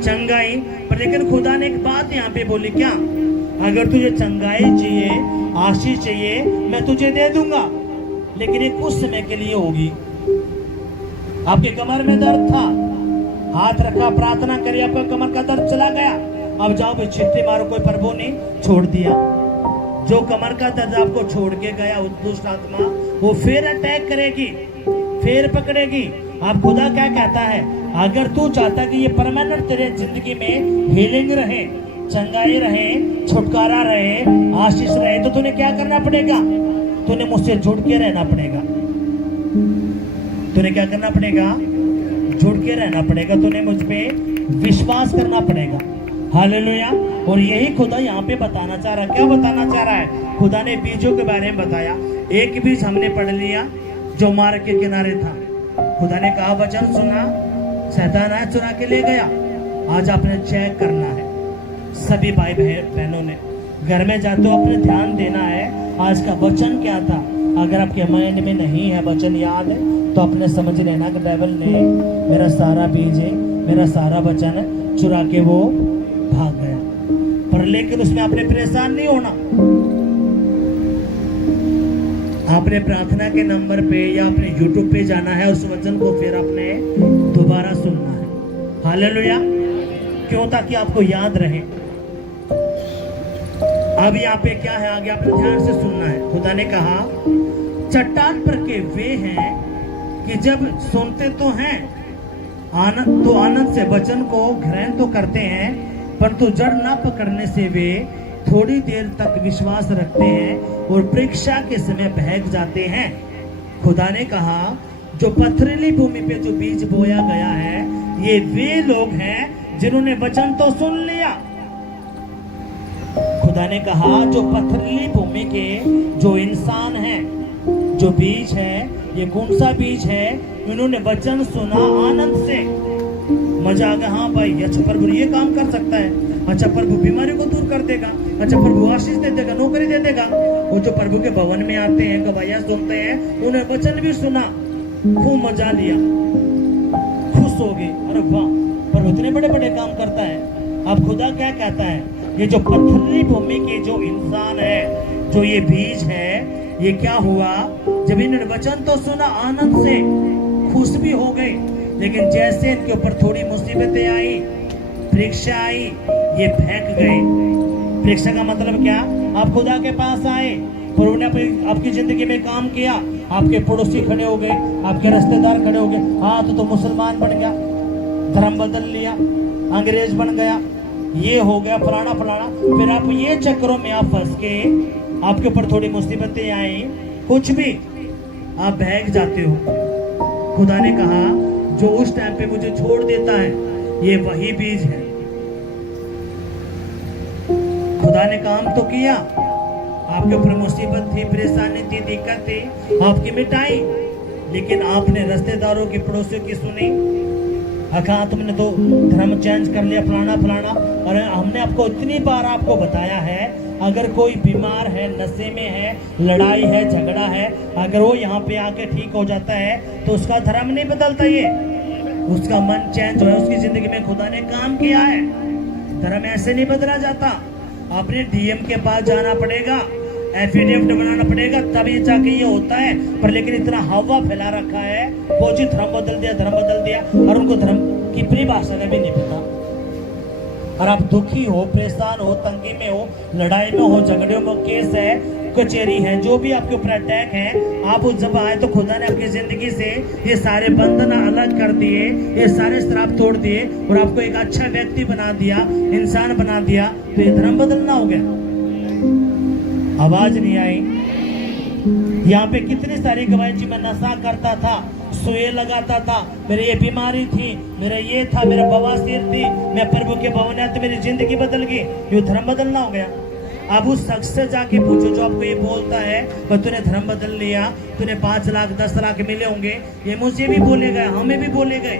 चंगाई। पर लेकिन खुदा ने एक बात यहाँ पे बोली, क्या? अगर तुझे चंगाई चाहिए, आशीष चाहिए, मैं तुझे दे दूंगा, लेकिन ये कुछ समय के लिए होगी। आपके कमर में दर्द था, हाथ रखा, प्रार्थना करी, आपका कमर का दर्द चला गया, अब जाओ भाई चिट्ठी मारो, कोई प्रभु ने छोड़ दिया। जो कमर का दर्द आपको छोड़ के गया, उस दुष्ट आत्मा वो फिर अटैक करेगी, फिर पकड़ेगी। आप खुदा क्या कहता है, अगर तू चाहता कि ये परमानेंट तेरे जिंदगी में हीलिंग रहे, चंगाई रहे, छुटकारा रहे, आशीष रहे, तो तूने क्या करना पड़ेगा, तूने मुझसे जुड़ के रहना पड़ेगा। तूने क्या करना पड़ेगा, जुड़ के रहना पड़ेगा, तूने मुझ पे विश्वास करना पड़ेगा। हालेलुया। और यही खुदा यहाँ पे बताना चाह रहा है। क्या बताना चाह रहा है? खुदा ने बीजों के बारे में बताया। एक बीज हमने पढ़ लिया जो मार्ग के किनारे था, खुदा ने कहा वचन सुना, शैतान आया चुरा के ले गया। आज आपने चेक करना है, सभी भाई बहनों ने घर में जाते हो अपने ध्यान देना है, आज का वचन क्या था। अगर आपके माइंड में नहीं है वचन याद है, तो अपने समझ लेना कि डेविल ने मेरा सारा बीज है, मेरा सारा वचन चुरा के वो भाग गया। पर लेकिन उसमें आपने परेशान नहीं होना, आपने प्रार्थना के नंबर पे या अपने YouTube पे जाना है, उस वचन को फिर आपने दोबारा सुनना है। हालेलुया। क्यों? ताकि आपको याद रहे। अब यहाँ पे क्या है, आगे आपने ध्यान से सुनना है। खुदा ने कहा चट्टान पर के वे हैं कि जब सुनते तो हैं आनंद से वचन को ग्रहण तो करते हैं, परंतु जड़ ना पकड़ने से वे थोड़ी देर तक विश्वास रखते हैं और परीक्षा के समय बहक जाते हैं। खुदा ने कहा जो पथरीली भूमि पे जो बीज बोया गया है, ये वे लोग हैं जिन्होंने वचन तो सुन लिया। खुदा ने कहा जो पथरीली भूमि के जो इंसान हैं, जो बीज है, ये कौन सा बीज है? इन्होंने वचन सुना आनंद से, मजा आ गया, हाँ भाई अच्छा प्रभु ये काम कर सकता है, अच्छा प्रभु बीमारी को दूर कर देगा, अच्छा प्रभु आशीष दे देगा, नौकरी दे देगा। वो जो प्रभु के भवन में आते हैं, गवाहियां सुनते हैं, उन्हें वचन भी सुना, खूब मजा लिया, खुश हो गए, अरे वाह प्रभु इतने बड़े बड़े काम करता है। अब खुदा क्या कहता है, ये जो पथरीली भूमि के जो इंसान है, जो ये बीज है, ये क्या हुआ, जब इन्होंने वचन तो सुना आनंद से, खुश भी हो गए, लेकिन जैसे इनके ऊपर थोड़ी मुसीबतें आई, परीक्षा आई, ये फेंक गए। परीक्षा का मतलब क्या? आप खुदा के पास आए, प्रभु ने आपकी जिंदगी में काम किया, आपके पड़ोसी खड़े हो गए, आपके रिश्तेदार खड़े हो गए, हाँ तो मुसलमान बन गया, धर्म बदल लिया, अंग्रेज बन गया, ये हो गया फलाना फलाना। फिर आप ये चक्रों में आप फंस के, आपके ऊपर थोड़ी मुसीबतें आई, कुछ भी आप बहक जाते हो। खुदा ने कहा जो उस टाइम पे मुझे छोड़ देता है, ये वही बीज है। खुदा ने काम तो किया, आपके ऊपर मुसीबत थी, परेशानी थी, दिक्कत थी, आपकी मिटाई, लेकिन आपने रिश्तेदारों की, पड़ोसियों की सुनी, कहा तुमने तो धर्म चेंज कर लिया, फलाना फलाना। और हमने आपको इतनी बार आपको बताया है, अगर कोई बीमार है, नशे में है, लड़ाई है, झगड़ा है, अगर वो यहाँ पे आके ठीक हो जाता है तो उसका धर्म नहीं बदलता, ये उसका मन चेंज है, उसकी जिंदगी में खुदा ने काम किया है। धर्म ऐसे नहीं बदला जाता, आपने डीएम के पास जाना पड़ेगा, एफिडेविट बनाना पड़ेगा, तभी जाके ये होता है। पर लेकिन इतना हवा फैला रखा है, वो जी धर्म बदल दिया, धर्म बदल दिया, और उनको धर्म की परिभाषा का भी नहीं पता। और आप दुखी हो, परेशान हो, तंगी में हो, लड़ाई में हो, झगड़े में केस है, कचेरी है, जो भी आपके ऊपर अटैक है, आप उस जब आए तो खुदा ने आपकी जिंदगी से ये सारे बंधन अलग कर दिए, ये सारे श्राप तोड़ दिए और आपको एक अच्छा व्यक्ति बना दिया, इंसान बना दिया। तो ये धर्म बदलना हो गया। आवाज नहीं आई। यहाँ पे कितनी सारी गवाही जी, मैं नशा करता था, सुए लगाता था, मेरे ये बीमारी थी, मेरा ये था, मेरा बवासीर थी, मैं प्रभु के भवन आया तो मेरी जिंदगी बदल गई। ये धर्म बदलना हो गया। अब उस शख्स से जाके पूछो जो आपको ये बोलता है कि तूने धर्म बदल लिया, तूने 5 लाख 10 लाख मिले होंगे, ये मुझे भी बोले गए, हमें भी बोले गए।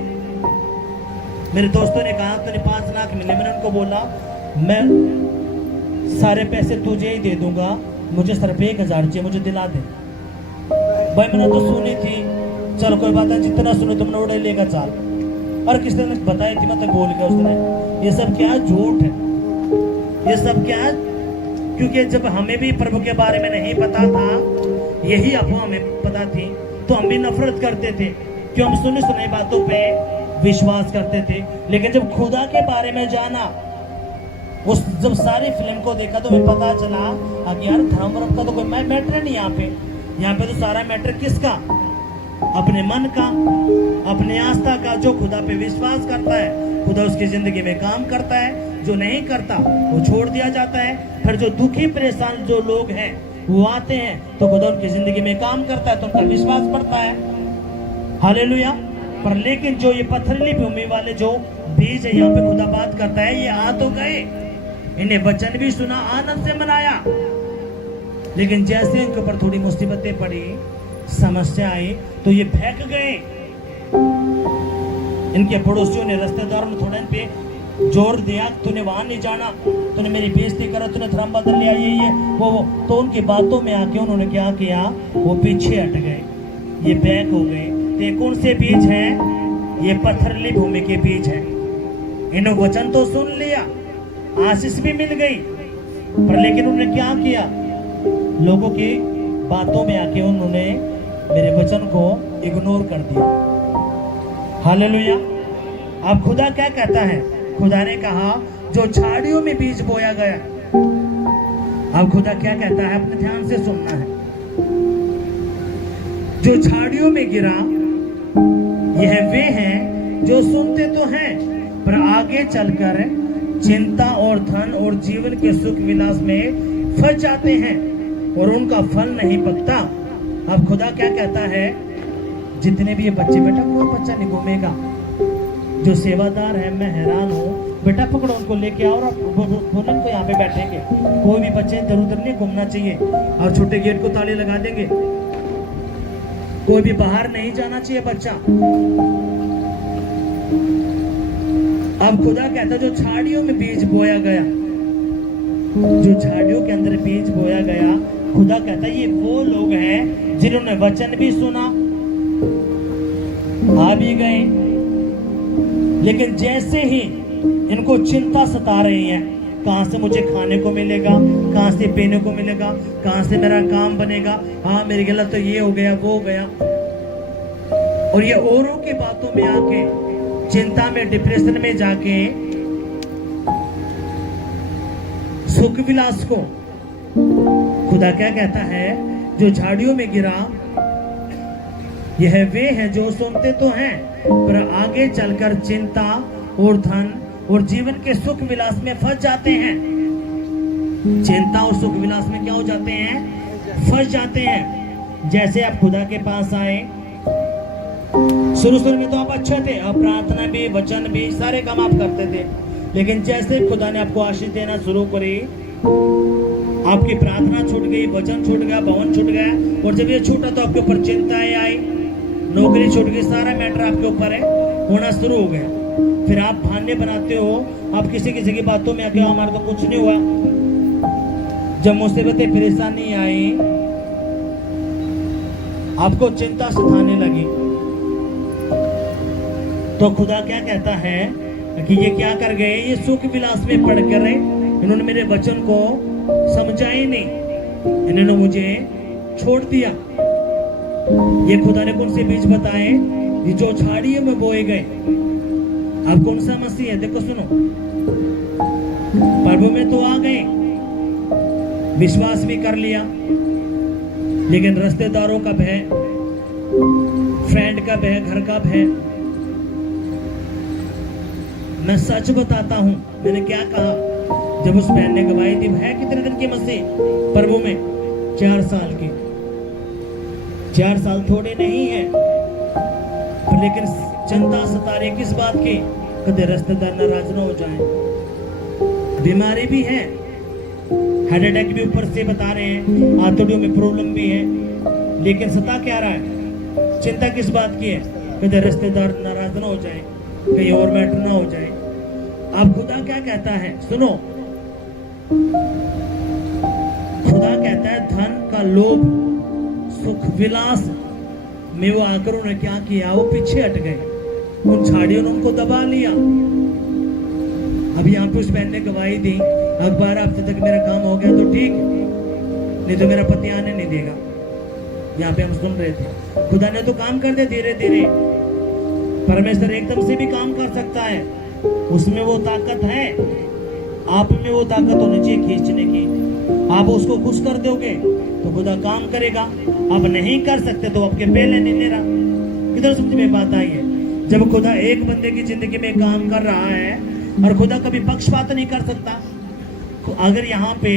मेरे दोस्तों ने कहा तूने 5 लाख मिले, मैंने उनको बोला मैं सारे पैसे तुझे ही दे दूंगा, मुझे सिर्फ 1000 चाहिए, मुझे दिला दे। भाई मैंने तो सुनी थी, चल कोई बात नहीं, जितना सुने तुमने उड़े लेगा चाल। और किसी ने बताई थी, मतलब बोल गया उसने। ये सब क्या झूठ है, ये सब क्या है? क्योंकि जब हमें भी प्रभु के बारे में नहीं पता था, यही अफवाह हमें पता थी, तो हम भी नफरत करते थे, क्यों हम सुनी सुनाई बातों पे विश्वास करते थे। लेकिन जब खुदा के बारे में जाना, उस जब सारी फिल्म को देखा तो हमें पता चला कि यार धर्म वर्म का तो कोई मैटर नहीं। यहाँ पे तो सारा मैटर किसका? अपने मन का, अपने आस्था का। जो खुदा पे विश्वास करता है, खुदा उसकी जिंदगी में काम करता है, जो नहीं करता वो छोड़ दिया जाता है। फिर जो दुखी परेशान जो लोग हैं वो आते हैं तो खुदा उनकी जिंदगी में काम करता है, तो उनका विश्वास बढ़ता है। हालेलुया। पर लेकिन जो ये पथरीली भूमि वाले जो बीज है, यहाँ पे खुदा बात करता है, ये आ तो गए, इन्हें वचन भी सुना, आनंद से मनाया, लेकिन जैसे इनके ऊपर थोड़ी मुसीबतें पड़ी, समस्या आई, तो ये फेंक गए। इनके पड़ोसियों ने, रिश्तेदारों ने थोड़ा इन पे जोर दिया, तूने वहां नहीं जाना, तूने मेरी बेइज्जती करा, तूने धर्म बदल लिया, ये वो। तो उनकी बातों में आके उन्होंने क्या किया, वो पीछे हट गए, ये बैक हो गए। ये कौन से बीज हैं? ये पथरीली भूमि के बीज हैं। इन्होंने वचन तो सुन लिया, आशीष भी मिल गई, पर लेकिन उन्होंने क्या किया, लोगों की बातों में आके उन्होंने मेरे वचन को इग्नोर कर दिया। हालेलुया। अब खुदा क्या कहता है? खुदा ने कहा जो झाड़ियों में बीज बोया गया। अब खुदा क्या कहता है, अपने ध्यान से सुनना है। जो झाड़ियों में गिरा, यह वे हैं जो सुनते तो हैं, पर आगे चलकर चिंता और धन और जीवन के सुख विलास में फंस जाते हैं और उनका फल नहीं पकता। अब खुदा क्या कहता है, जितने भी ये बच्चे, बेटा कोई बच्चा नहीं घूमेगा, जो सेवादार है, मैं हैरान हूँ, बेटा पकड़ो उनको, लेके आओ और बोलो इनको यहाँ पे बैठेंगे। कोई भी बच्चे इधर उधर नहीं घूमना चाहिए, और छोटे गेट को ताले लगा देंगे, कोई भी बाहर नहीं जाना चाहिए बच्चा। अब खुदा कहता है जो झाड़ियों में बीज बोया गया, जो झाड़ियों के अंदर बीज बोया गया, खुदा कहता है ये वो लोग हैं जिन्होंने वचन भी सुना, आ भी गए, लेकिन जैसे ही इनको चिंता सता रही है, कहां से मुझे खाने को मिलेगा, कहां से पीने को मिलेगा, कहां से मेरा काम बनेगा, हाँ मेरी गलत तो ये हो गया, वो हो गया, और ये औरों की बातों में आके चिंता में, डिप्रेशन में जाके सुख विलास को, खुदा क्या कहता है, जो झाड़ियों में गिरा, यह वे हैं जो सुनते तो हैं, पर आगे चलकर चिंता और धन और जीवन के सुख विलास में फंस जाते हैं। चिंता और सुख विलास में क्या हो जाते हैं? फंस जाते हैं। जैसे आप खुदा के पास आए, शुरू में तो आप अच्छे थे, आप प्रार्थना भी, वचन भी, सारे काम आप करते थे, लेकिन जैसे खुदा ने आपको आशीष देना शुरू करी, आपकी प्रार्थना छूट गई, वचन छूट गया, भवन छूट गया, और जब ये छूटा तो आपके ऊपर चिंताएं आई, नौकरी छूट गई, सारा मैटर आपके ऊपर है होना शुरू हो गया। फिर आप बहाने बनाते हो, आप किसी किसी की बातों में आके हमारा तो कुछ नहीं हुआ। जब मुसीबतें परेशानी आई, आपको चिंता सताने लगी, तो खुदा क्या कहता है कि ये क्या कर गए, ये सुख विलास में पड़ कर इन्होंने मेरे वचन को समझा ही नहीं, इन्होंने मुझे छोड़ दिया। ये खुदा ने कौन से बीज बताए, ये जो झाड़ियों में बोए गए। अब कौन सा मसीह है? देखो सुनो, प्रभु में तो आ गए, विश्वास भी कर लिया, लेकिन रिश्तेदारों का भय, फ्रेंड का भय, घर का भय। मैं सच बताता हूं, मैंने क्या कहा जब उस बहन ने गवाही दी। भय कितने दिन की मसीह प्रभु में? 4 साल की। 4 साल थोड़े नहीं है, पर लेकिन चिंता सता रही किस बात की? कदे रिश्तेदार नाराज ना हो जाए। बीमारी भी है, हार्ट अटैक भी ऊपर से बता रहे हैं, आंतड़ियों में प्रॉब्लम भी है, लेकिन सता क्या रहा है? चिंता किस बात की है? कदे रिश्तेदार नाराज ना हो जाए, कहीं और मैटर ना हो जाए। अब खुदा क्या कहता है? सुनो, खुदा कहता है धन का लोभ, सुख विलास में वो आकर उन्होंने क्या किया? वो पीछे हट गए, उन झाड़ियों ने उनको दबा लिया। अब यहाँ पे उस बहन ने गवाही दी, अखबार हफ्ते तक मेरा काम हो गया तो ठीक, नहीं तो मेरा पति आने नहीं देगा। यहाँ पे हम सुन रहे थे, खुदा ने तो काम कर दिया धीरे धीरे। परमेश्वर एकदम से भी काम कर सकता है, उसमें वो ताकत है, आप में वो ताकत होनी चाहिए खींचने की। आप उसको खुश कर दोगे तो खुदा काम करेगा, आप नहीं कर सकते तो आपके पहले नहीं ले रहा। किधर समझ में बात आई है? जब खुदा एक बंदे की जिंदगी में काम कर रहा है, और खुदा कभी पक्षपात नहीं कर सकता। अगर यहाँ पे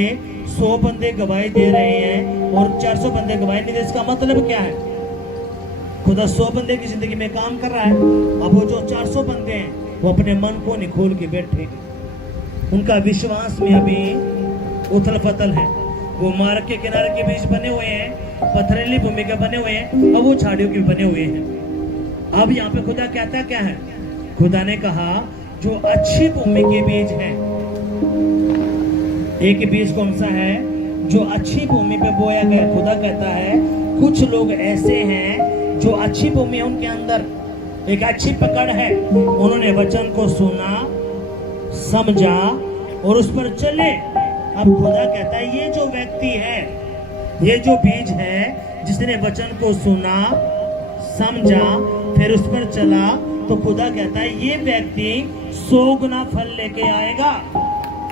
100 बंदे गवाही दे रहे हैं और 400 बंदे गवाही नहीं दे, इसका मतलब क्या है? खुदा 100 बंदे की जिंदगी में काम कर रहा है। अब वो जो 400 बंदे हैं वो अपने मन को नहीं खोल के बैठे, उनका विश्वास में अभी उथल पथल है। वो मार्ग के किनारे के बीच बने हुए हैं, पथरीली भूमि के बने हुए हैं, और वो झाड़ियों के बने हुए हैं। अब यहाँ पे खुदा कहता क्या है? खुदा ने कहा जो अच्छी भूमि के बीज है, एक बीज कौन सा है? जो अच्छी भूमि पे बोया गया। खुदा कहता है कुछ लोग ऐसे हैं जो अच्छी भूमि है, उनके अंदर एक अच्छी पकड़ है, उन्होंने वचन को सुना, समझा और उस पर चले। अब खुदा कहता है ये जो व्यक्ति है, ये जो बीज है, जिसने वचन को सुना, समझा, फिर उस पर चला, तो खुदा कहता है ये व्यक्ति 100 गुना फल लेके आएगा।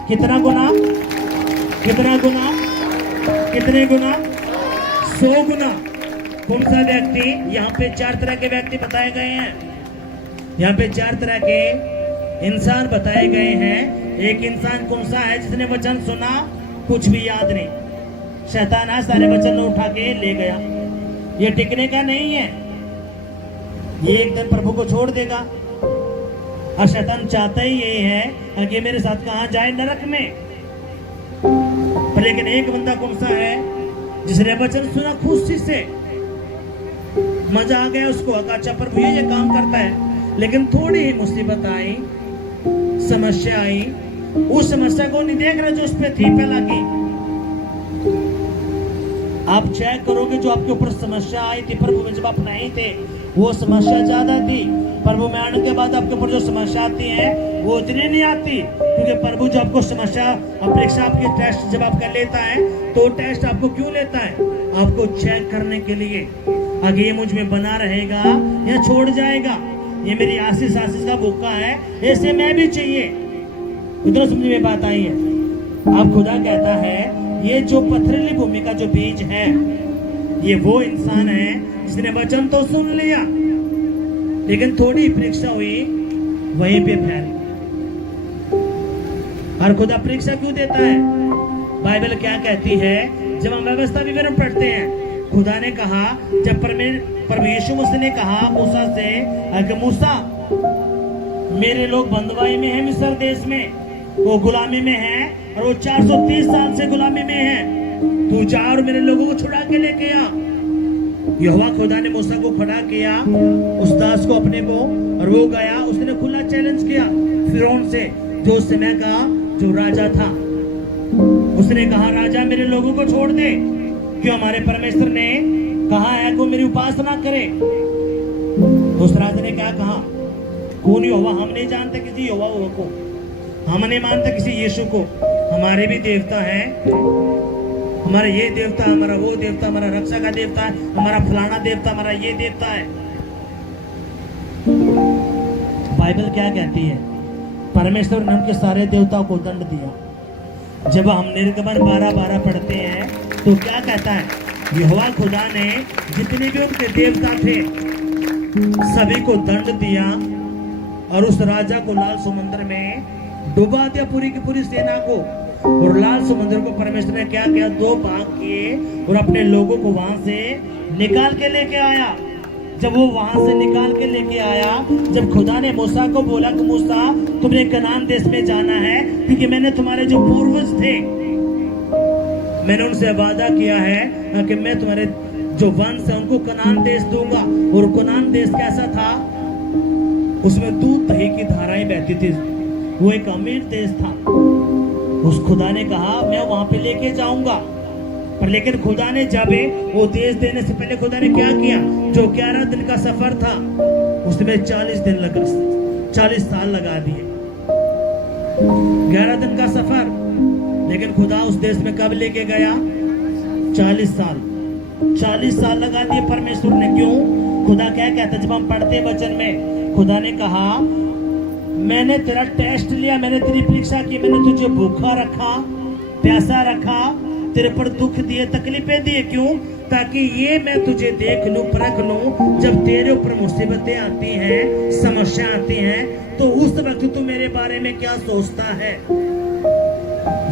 कितना गुना? कितना गुना? कितने गुना? 100 गुना। कौन सा व्यक्ति? यहाँ पे 4 तरह के व्यक्ति बताए गए हैं, यहाँ पे 4 तरह के इंसान बताए गए हैं। एक इंसान कौन सा है? जिसने वचन सुना, कुछ भी याद नहीं, शैतान आज सारे वचन उठा के ले गया, ये टिकने का नहीं है, ये एक दिन प्रभु को छोड़ देगा। और शैतान चाहता ही यही है कि मेरे साथ कहां जाए? नरक में। पर लेकिन एक बंदा कौन सा है? जिसने वचन सुना खुशी से, मजा आ गया उसको, अच्छा प्रभु ये काम करता है, लेकिन थोड़ी ही मुसीबत आई, समस्या आई, उस समस्या को नहीं देख रहे जो उस पे थी पहला की। आप चेक करोगे जो आपके ऊपर समस्या आई थी प्रभु में जब आप नहीं थे, वो समस्या ज्यादा थी। प्रभु में आने के बाद आपके ऊपर जो समस्या आती है वो इतनी नहीं आती, क्योंकि प्रभु जो आपको समस्या अपेक्षा आपके टेस्ट जब आपका लेता है, तो टेस्ट आपको क्यों लेता है? आपको चेक करने के लिए, आगे ये मुझ में बना रहेगा या छोड़ जाएगा, ये मेरी आशीष का भूखा है, ऐसे मैं भी चाहिए। उधर समझ में बात आई है? अब खुदा कहता है ये जो पथरीली भूमि का जो बीज है, ये वो इंसान है जिसने वचन तो सुन लिया, लेकिन थोड़ी परीक्षा हुई, वहीं पे फैल। और खुदा परीक्षा क्यों देता है? बाइबल क्या कहती है? जब हम व्यवस्था विवरण पढ़ते हैं, खुदा ने कहा, जब प्रभु यीशु मसीह ने कहा मूसा से कि मूसा मेरे लोग बंदवाई में है, मिस्र देश में, वो गुलामी में है, और वो 430 साल से गुलामी में है, तू जा और मेरे लोगों को छुड़ा के लेके आ। यहोवा खुदा ने मूसा को खड़ा किया, उस दास को अपने को, और वो गया, उसने खुला चैलेंज किया फिरौन से, जो उस समय का जो राजा था। उसने कहा राजा मेरे लोगों को छोड़ दे, क्यों हमारे परमेश्वर ने कहा है को मेरी उपासना करे। उस राजा ने क्या कहा? कौन यहोवा? हम नहीं जानते किसी यहोवा को, हम नहीं मानते किसी यीशु को, हमारे भी देवता है, हमारा ये देवता, हमारा वो देवता, हमारा रक्षा का देवता है, हमारा फलाना देवता, हमारा ये देवता है। बाइबल क्या कहती है? परमेश्वर ने उनके सारे देवताओं को दंड दिया, जब हम निर्गमन 12:12 पढ़ते हैं तो क्या कहता है, यहोवा खुदा ने जितने भी उनके देवता थे सभी को दंड दिया और उस राजा को लाल समुद्र में डुबा दिया, पूरी की पूरी सेना को। और लाल समुद्र को परमेश्वर ने क्या किया, 2 भाग किए और अपने लोगों को वहां से निकाल के लेके आया। जब वो वहां से निकाल के लेके आया, जब खुदा ने मूसा को बोला कि मूसा तुमने कनान देश में जाना है, क्योंकि मैंने तुम्हारे जो पूर्वज थे मैंने उनसे वादा किया है कि मैं तुम्हारे जो वंश है उनको कनान देश दूंगा। और कनान देश कैसा था, उसमें दूध दही की धाराएं बहती थी, वो एक अमीर देश था। उस खुदा ने कहा मैं वहां पे लेके जाऊंगा, पर लेकिन खुदा ने जब वो देश देने से पहले खुदा ने क्या किया, जो 11 दिन का सफर था उसमें 40 दिन लगा, 40 साल लगा दिए। 11 दिन का सफर, लेकिन खुदा उस देश में कब लेके गया, 40 साल 40 साल लगा दिए परमेश्वर ने। क्यों? खुदा क्या कहता, जब हम पढ़ते वचन में खुदा ने कहा मैंने तेरा टेस्ट लिया, मैंने तेरी परीक्षा की, मैंने तुझे भूखा रखा, प्यासा रखा, तेरे पर दुख दिए, तकलीफें दिए। क्यों? ताकि ये मैं तुझे देख लूं, परख लूं, जब तेरे ऊपर मुसीबतें आती हैं, समस्या आती हैं, तो उस वक्त तू मेरे बारे में क्या सोचता है।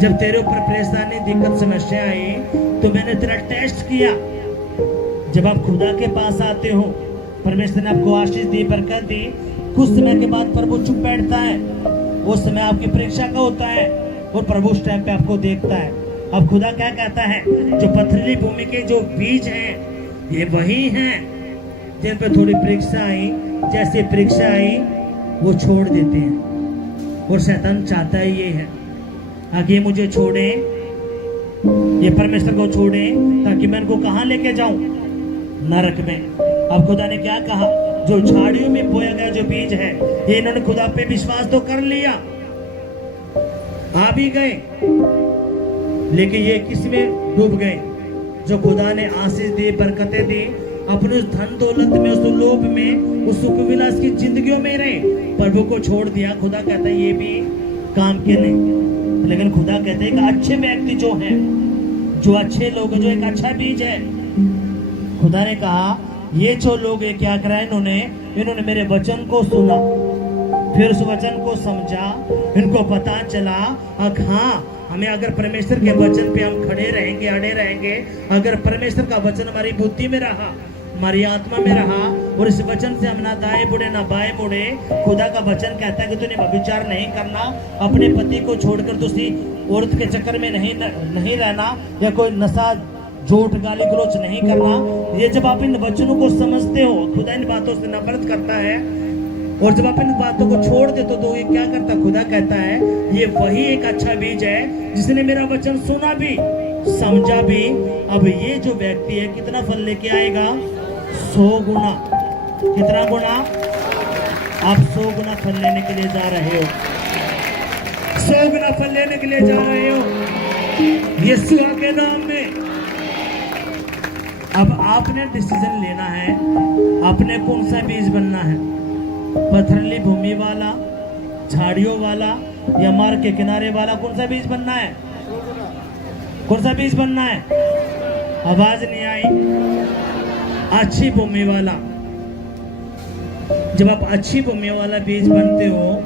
जब तेरे ऊपर परेशानी, दिक्कत, समस्या आई तो मैंने तेरा टेस्ट किया। जब आप खुदा के पास आते हो, परमेश्वर ने आपको आशीष दी, बरकत दी, कुछ समय के बाद प्रभु चुप बैठता है, उस समय आपकी परीक्षा का होता है और प्रभु उस टाइम पे आपको देखता है। अब खुदा क्या कहता है, जो पथरीली भूमि के जो बीज हैं ये वही हैं जिन पे थोड़ी परीक्षा आई, जैसे परीक्षा आई वो छोड़ देते हैं। और शैतान चाहता है ये है, आगे मुझे छोड़े, ये परमेश्वर को छोड़े, ताकि मैं इनको कहां लेके जाऊं, नरक में। अब खुदा ने क्या कहा, जो झाड़ियों में बोया गया जो बीज है, ये इन्होंने खुदा पे विश्वास तो कर लिया, आ भी गए, लेकिन ये किस में डूब गए, जो खुदा ने आशीष दी, बरकतें दी, अपने उस धन दौलत में, उस लोभ में, उस सुख विलास की जिंदगियों में रहे, प्रभु को छोड़ दिया। खुदा कहता है ये भी काम के नहीं। लेकिन खुदा कहते हैं कि अच्छे व्यक्ति जो हैं, जो अच्छे लोग, जो एक अच्छा बीज है, खुदा ने कहा ये जो लोग ये क्या करा, इन्होंने मेरे वचन को सुना, फिर उस वचन को समझा, इनको पता चला हाँ, हमें अगर परमेश्वर के वचन पे हम खड़े रहेंगे, अड़े रहेंगे, अगर परमेश्वर का वचन हमारी बुद्धि में रहा, हमारी आत्मा में रहा, और इस वचन से हम ना दाएं मुड़े ना बाएं मुड़े। खुदा का वचन कहता है कि तूने व्यभिचार नहीं करना, अपने पति को छोड़कर दूसरी औरत के चक्कर में नहीं रहना, या कोई नशा, झूठ, गाली गलौज नहीं करना। ये जब आप इन वचनों को समझते हो, खुदा इन बातों से नफरत करता है, और जब आप इन बातों को छोड़ देते हो तो ये क्या करता, खुदा कहता है ये वही एक अच्छा बीज है जिसने मेरा वचन सुना भी, समझा भी। अब ये जो व्यक्ति है कितना फल लेके आएगा, 100 गुना। कितना गुना? आप 100 गुना फल लेने के लिए जा रहे हो, 100 गुना फल लेने के लिए जा रहे हो यीशु के नाम में। अब आपने डिसीजन लेना है, आपने कौन सा बीज बनना है, पथरीली भूमि वाला, झाड़ियों वाला, या मार्ग के किनारे वाला? कौन सा बीज बनना है, कौन सा बीज बनना है? आवाज नहीं आई। अच्छी भूमि वाला। जब आप अच्छी भूमि वाला बीज बनते हो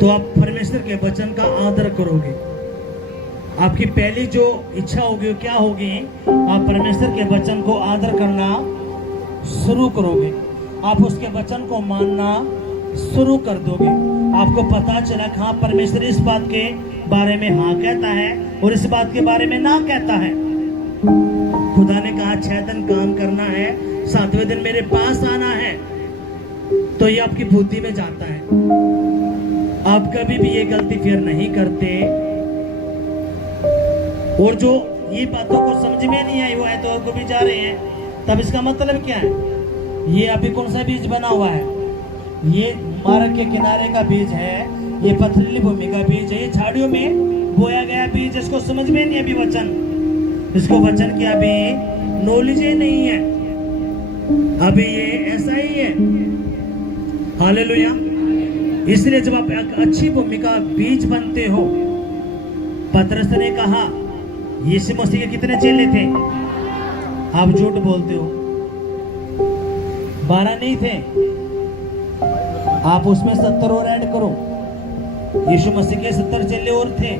तो आप परमेश्वर के वचन का आदर करोगे। आपकी पहली जो इच्छा होगी वो क्या होगी, आप परमेश्वर के वचन को आदर करना शुरू करोगे, आप उसके वचन को मानना शुरू कर दोगे। आपको पता चला कि हाँ, परमेश्वर इस बात के बारे में हाँ कहता है और इस बात के बारे में ना कहता है। खुदा ने कहा 6 दिन काम करना है, 7वें दिन मेरे पास आना है, तो ये आपकी बुद्धि में जाता है। आप कभी भी ये गलती फिर नहीं करते। और जो ये बातों को समझ में नहीं आई हुआ है तो और को भी जा रहे हैं, तब इसका मतलब क्या है, ये अभी कौन सा बीज बना हुआ है, ये मार्ग के किनारे का बीज है, ये पथरीली भूमि का बीज है, ये झाड़ियों में बोया गया बीज। इसको समझ में नहीं अभी वचन, इसको वचन की अभी नॉलेज ही नहीं है, अभी ये ऐसा ही है। हालेलुया। इसलिए जब आप एक अच्छी भूमि का बीज बनते हो, पतरस ने कहा, यीशु मसीह के कितने चेले थे? आप झूठ बोलते हो, 12 नहीं थे। आप उसमें 70 और ऐड करो। यीशु मसीह के 70 चेले और थे।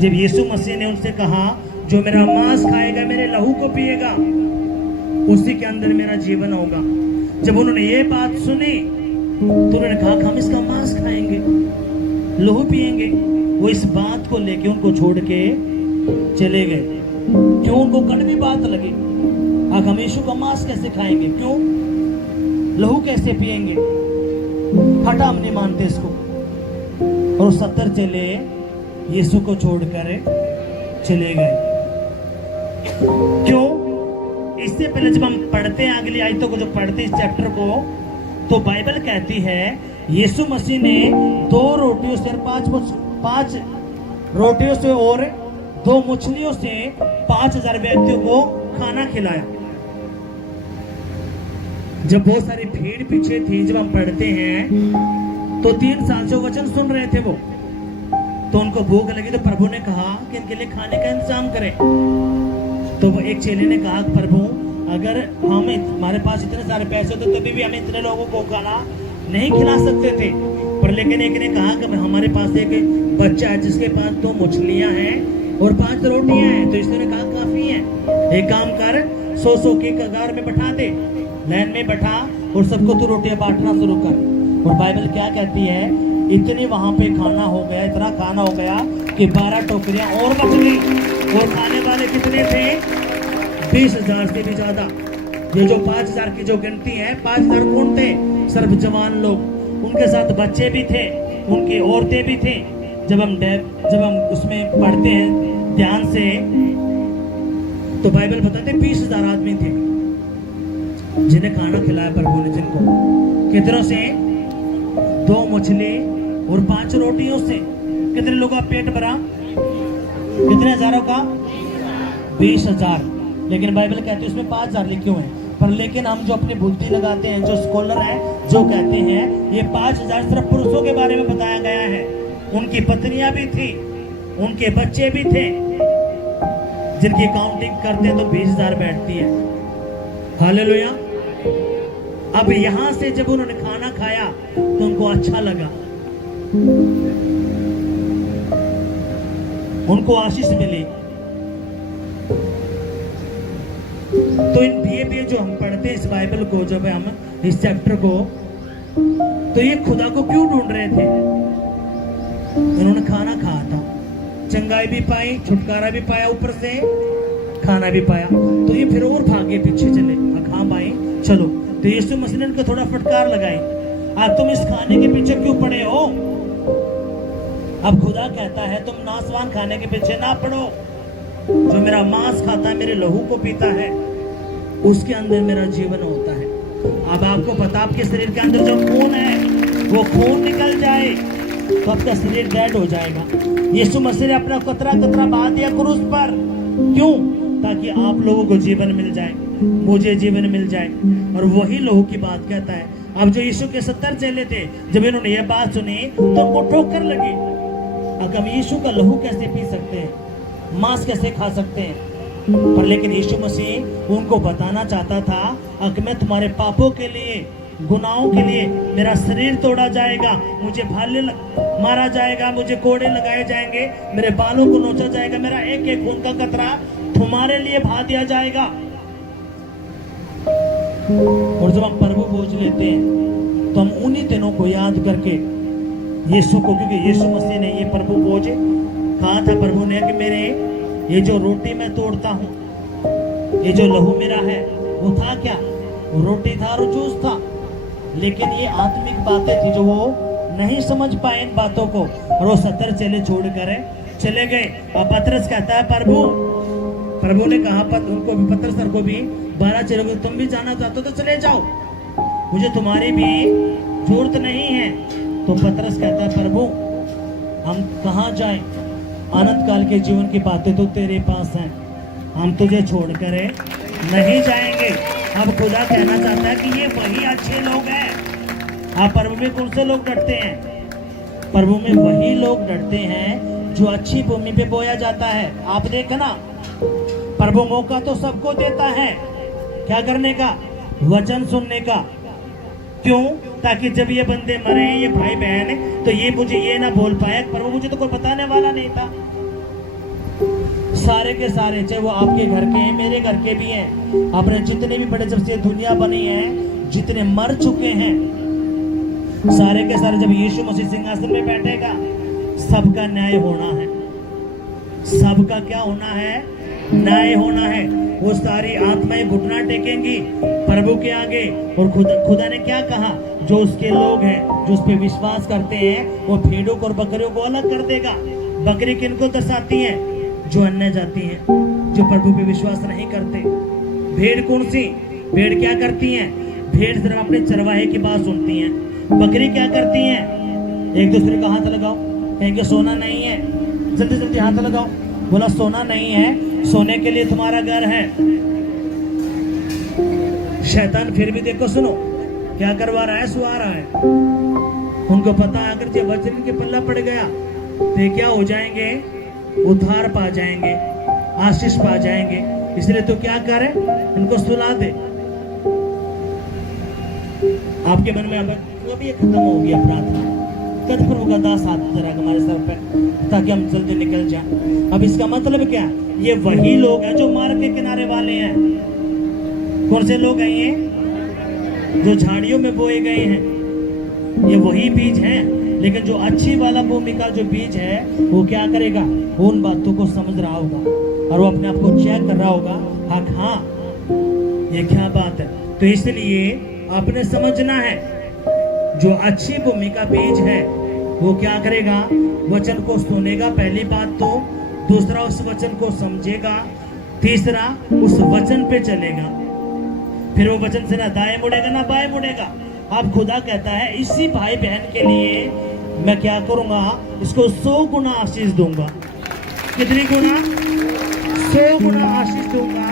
जब यीशु मसीह ने उनसे कहा, जो मेरा मांस खाएगा, मेरे लहू को पिएगा, उसी के अंदर मेरा जीवन होगा। जब उन्होंने ये बात सुनी तो उन्होंने कहा कि हम इसका मांस खाएंगे, लहू पिएंगे। वो इस बात को लेके उनको छोड़ के चले गए। क्यों? उनको कड़वी बात लगी। हम यीशु का मांस कैसे खाएंगे? क्यों? लहू कैसे पिएंगे? हटा, हम नहीं मानते इसको। और 70 चेले यीशु को छोड़कर चले गए। क्यों? इससे पहले जब हम पढ़ते हैं अगली आयतों को, जब पढ़ते हैं इस चैप्टर को, तो बाइबल कहती है यीशु मसीह ने 2 रोटियों से 5 रोटियों से और 2 मछलियों से 5000 व्यक्तियों को खाना खिलाया। जब बहुत सारी भीड़ पीछे थी, जब हम पढ़ते हैं तो 3 साल से वचन सुन रहे थे वो, तो उनको भूख लगी तो प्रभु ने कहा कि इनके लिए खाने का इंतजाम करें। तो वो एक चेले ने कहा, प्रभु अगर हमारे पास इतने सारे पैसे होते तभी भी हमें इतने लोगों को खाना नहीं खिला सकते थे। पर लेकिन एक ने कहा कि हमारे पास एक बच्चा है जिसके पास 2 मछलियां हैं और 5 रोटियां हैं। तो इसने कहा काफी है, एक काम कर, 100 की कगार में बैठा दे, लाइन में बैठा और सबको तू रोटियां बांटना शुरू कर। और बाइबल क्या कहती है, इतने वहां पे खाना हो गया, इतना खाना हो गया कि 12 टोकरियां और बच गई। और खाने वाले कितने थे? 20,000 से भी ज्यादा। ये जो 5,000 की जो गिनती है, 5,000 कौन थे? सिर्फ जवान लोग, उनके साथ बच्चे भी थे, उनकी औरतें भी थे। जब हम उसमें पढ़ते हैं ध्यान से तो बाइबल बताते 20,000 आदमी थे जिन्हें खाना खिलाया प्रभु ने। जिनको कितनों से? 2 मछली और 5 रोटियों से। कितने लोगों का पेट भरा? कितने हजारों का? 20,000। लेकिन बाइबल कहती है उसमें 5,000 लिखे हुए हैं। पर लेकिन हम जो अपनी बुद्धि लगाते हैं, जो स्कॉलर हैं, जो कहते हैं ये 5,000 सिर्फ पुरुषों के बारे में बताया गया है। उनकी पत्नियां भी थी, उनके बच्चे भी थे। जिनकी काउंटिंग करते हैं तो 20,000 बैठती है। हालेलुया। अब यहां से जब उन्होंने खाना खाया तो उनको अच्छा लगा, उनको आशीष मिली। तो इन बीए जो हम पढ़ते हैं इस बाइबल को, जब हम इस चैप्टर को, तो ये खुदा को क्यों ढूंढ रहे थे? इन्होंने खाना खाया था, चंगाई भी पाई, छुटकारा भी पाया, ऊपर से खाना भी पाया। तो ये फिर और भागे, पीछे चले, खा पाए, चलो। तो यीशु मसीह ने उनको थोड़ा फटकार लगाई, अब तुम इस खाने के पीछे क्यों पड़े हो? अब खुदा कहता है तुम नासवान खाने के पीछे ना पड़ो। जो मेरा मांस खाता है, मेरे लहू को पीता है, उसके अंदर मेरा जीवन होता है। अब आपको पता, आपके शरीर के अंदर जो खून है वो खून निकल जाए तो आपका शरीर डेड हो जाएगा। यीशु मसीह ने अपना कतरा कतरा बहा दिया क्रूस पर। क्यों? ताकि आप लोगों को जीवन मिल जाए, मुझे जीवन मिल जाए। और वही लहू की बात कहता है। अब जो यीशु के 70 चेले थे, जब इन्होंने ये बात सुनी तो उनको ठोकर लगी। अब हम यीशु का लहू कैसे पी सकते हैं, मांस कैसे खा सकते हैं? पर लेकिन यीशु मसीह उनको बताना चाहता था कि मैं तुम्हारे पापों के लिए, गुनाहों के लिए मेरा शरीर तोड़ा जाएगा, मुझे भाले मारा जाएगा, मुझे कोड़े लगाए जाएंगे, मेरे बालों को नोचा जाएगा, मेरा एक एक खून का कतरा तुम्हारे लिए बहा दिया जाएगा। और जब हम प्रभु बोझ लेते हैं तो हम उन्हीं दिनों को याद करके यीशु को, क्योंकि यीशु मसीह ने ये प्रभु बोझ कहा था प्रभु ने कि मेरे ये जो रोटी मैं तोड़ता हूँ, ये जो लहू मेरा है, वो था क्या? वो रोटी था और जूस था। लेकिन ये आत्मिक बातें थी जो वो नहीं समझ पाए इन बातों को, और वो 70 चेले छोड़कर चले गए। और पतरस कहता है प्रभु ने कहा उनको भी, पतरस सर को भी, 12 चेलों को, तुम भी जाना चाहते हो तो चले जाओ, मुझे तुम्हारी भी जरूरत नहीं है। तो पतरस कहता है प्रभु हम कहाँ जाएं? अनंत काल के जीवन की बातें तो तेरे पास हैं, हम तुझे छोड़कर नहीं जाएंगे। अब खुदा कहना चाहता है कि ये वही अच्छे लोग हैं आप प्रभु में कौन से लोग डरते हैं? प्रभु में वही लोग डरते हैं जो अच्छी भूमि पे बोया जाता है। आप देखना, प्रभु मौका तो सबको देता है क्या करने का? वचन सुनने का। क्यों? ताकि जब ये बंदे मरे, ये भाई बहन, तो ये मुझे ये ना बोल पाए प्रभु मुझे तो कोई बताने वाला नहीं था। सारे के सारे, चाहे वो आपके घर के हैं, मेरे घर के भी हैं, आपने जितने भी बड़े, जब से दुनिया बनी है, जितने मर चुके हैं, सारे के सारे जब यीशु मसीह सिंहासन में बैठेगा, सबका न्याय होना है। सबका क्या होना है? न्याय होना है। वो सारी आत्माएं घुटना टेकेंगी प्रभु के आगे, और खुदा ने क्या कहा? जो उसके लोग हैं, जो उस पर विश्वास करते हैं, वो भेड़ों को और बकरियों को अलग कर देगा। बकरी किनको दर्शाती है? जो अन्य जाति हैं, जो प्रभु पे विश्वास नहीं करते। भेड़ कौन सी? भेड़ क्या करती हैं? भेड़ सिर्फ अपने चरवाहे की बात सुनती हैं। बकरी क्या करती हैं? एक दूसरे का हाथ लगाओ, कहेंगे सोना नहीं है, जल्दी जल्दी हाथ लगाओ, बोला सोना नहीं है, सोने के लिए तुम्हारा घर है। शैतान फिर भी देखो, सुनो क्या करवा रहा है, सुहा रहा है। उनको पता है अगर जब वचन के पल्ला पड़ गया तो ये क्या हो जाएंगे? उद्धार पा जाएंगे, आशीष पा जाएंगे। इसलिए तो क्या करे, इनको सुला दे। आपके मन में अब ये खत्म हो गया प्रार्थना, कद प्रभु का दास हाथ जरा हमारे सर पे, ताकि हम जल्दी निकल जाएं। अब इसका मतलब क्या? ये वही लोग हैं जो मार्ग के किनारे वाले हैं। कौन से लोग हैं ये? जो झाड़ियों में बोए गए हैं। ये वही बीज हैं, लेकिन जो अच्छी वाला भूमि का जो बीज है, वो क्या करेगा? उन बातों को समझ रहा होगा और वो अपने आप को चेक कर रहा होगा, हाँ ये क्या बात है। तो इसलिए आपने समझना है, जो अच्छी भूमि का बीज है वो क्या करेगा? वचन को सुनेगा, पहली बात तो। दूसरा, उस वचन को समझेगा। तीसरा, उस वचन पे चलेगा। फिर वो वचन से ना दाएं मुड़ेगा ना बाएं मुड़ेगा। आप खुदा कहता है इसी भाई बहन के लिए मैं क्या करूंगा? इसको 100 गुना आशीष दूंगा। कितनी गुना? 100 गुना आशीष दूंगा।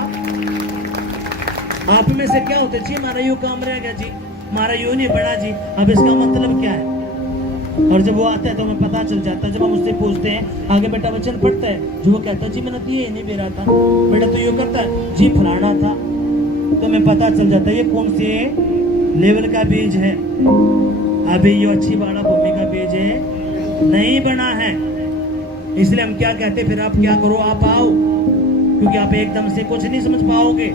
आप में से क्या होता है? जी हमारा यूं काम रह गया जी, हमारा यूं नहीं बढ़ा जी। अब इसका मतलब क्या है? और जब वो आता है तो हमें पता चल जाता है। जब हम उससे पूछते हैं आगे बेटा वचन पढ़ता है, जो वो कहता है जी मैंने तो ये नहीं दे रहा था, बेटा तो यूं करता है जी फलाना था, तो हमें पता चल जाता है ये कौन से लेवल का बीज है। अभी ये अच्छी वाला भूमि का बीज है, नहीं बना है। इसलिए हम क्या कहते हैं, फिर आप क्या करो, आप आओ, क्योंकि आप एकदम से कुछ नहीं समझ पाओगे।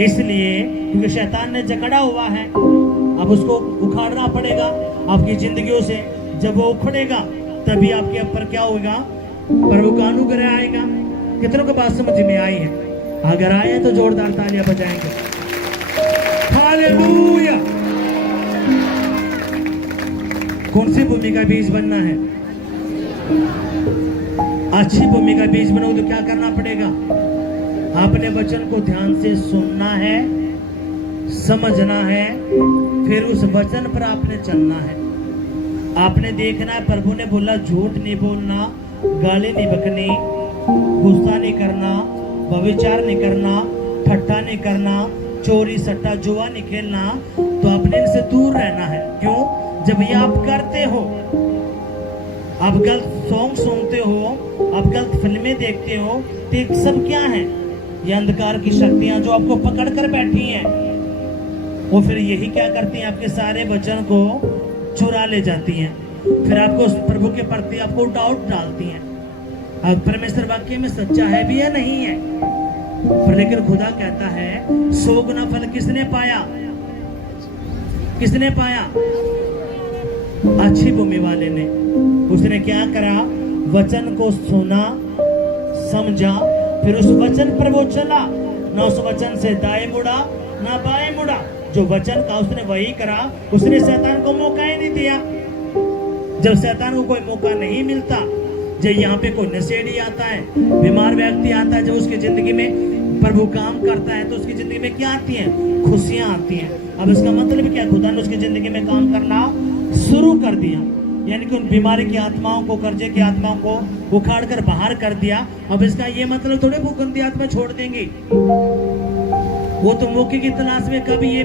इसलिए क्योंकि शैतान ने जकड़ा हुआ है, अब उसको उखाड़ना पड़ेगा आपकी जिंदगियों से। जब वो उखड़ेगा तभी आपके ऊपर क्या होगा? प्रभु का अनुग्रह आएगा। कितनों को बात समझ में आई है? अगर आए तो जोरदार तालियां बजाएंगे। हालेलुया। कौन सी भूमि का बीज बनना है? अच्छी भूमि का बीज बनो तो क्या करना पड़ेगा? आपने वचन को ध्यान से सुनना है, समझना है, फिर उस वचन पर आपने चलना है। आपने देखना है, प्रभु ने बोला झूठ नहीं बोलना, गाली नहीं बकनी, गुस्सा नहीं करना, व्यभिचार नहीं करना, ठट्ठा नहीं करना, चोरी सट्टा जुआ नहीं खेलना। तो आपने इनसे दूर रहना है। क्यों? जब ये आप करते हो, आप गलत सॉन्ग सुनते हो, आप गलत फिल्में देखते हो, तो ये सब क्या है? ये अंधकार की शक्तियां जो आपको पकड़ कर बैठी हैं, वो फिर यही क्या करती हैं? आपके सारे वचन को चुरा ले जाती हैं। फिर आपको प्रभु के प्रति आपको डाउट डालती हैं, अब परमेश्वर वाक्य में सच्चा है भी या नहीं है। पर लेकिन खुदा कहता है 100 गुना फल किसने पाया? किसने पाया? अच्छी भूमि वाले ने। उसने क्या करा? वचन को सुना, समझा, फिर उस वचन पर वो चला। ना उस वचन से दाएं मुड़ा ना बाएं मुड़ा। जो वचन का उसने वही करा। उसने शैतान को मौका ही नहीं दिया। जब शैतान को कोई मौका नहीं मिलता, जब यहाँ पे कोई नशेड़ी आता है, बीमार व्यक्ति आता है, जब उसकी जिंदगी में प्रभु काम करता है, तो उसकी जिंदगी में क्या आती है? खुशियां आती हैं। अब इसका मतलब क्या? खुदा ने उसकी जिंदगी में काम करना शुरू कर दिया। यानी कि उन बीमारी की आत्माओं को, कर्जे की आत्माओं को उखाड़ कर बाहर कर दिया। अब इसका ये मतलब थोड़े वो गंदी आत्मा छोड़ देंगी। वो तो मौके की तलाश में कभी ये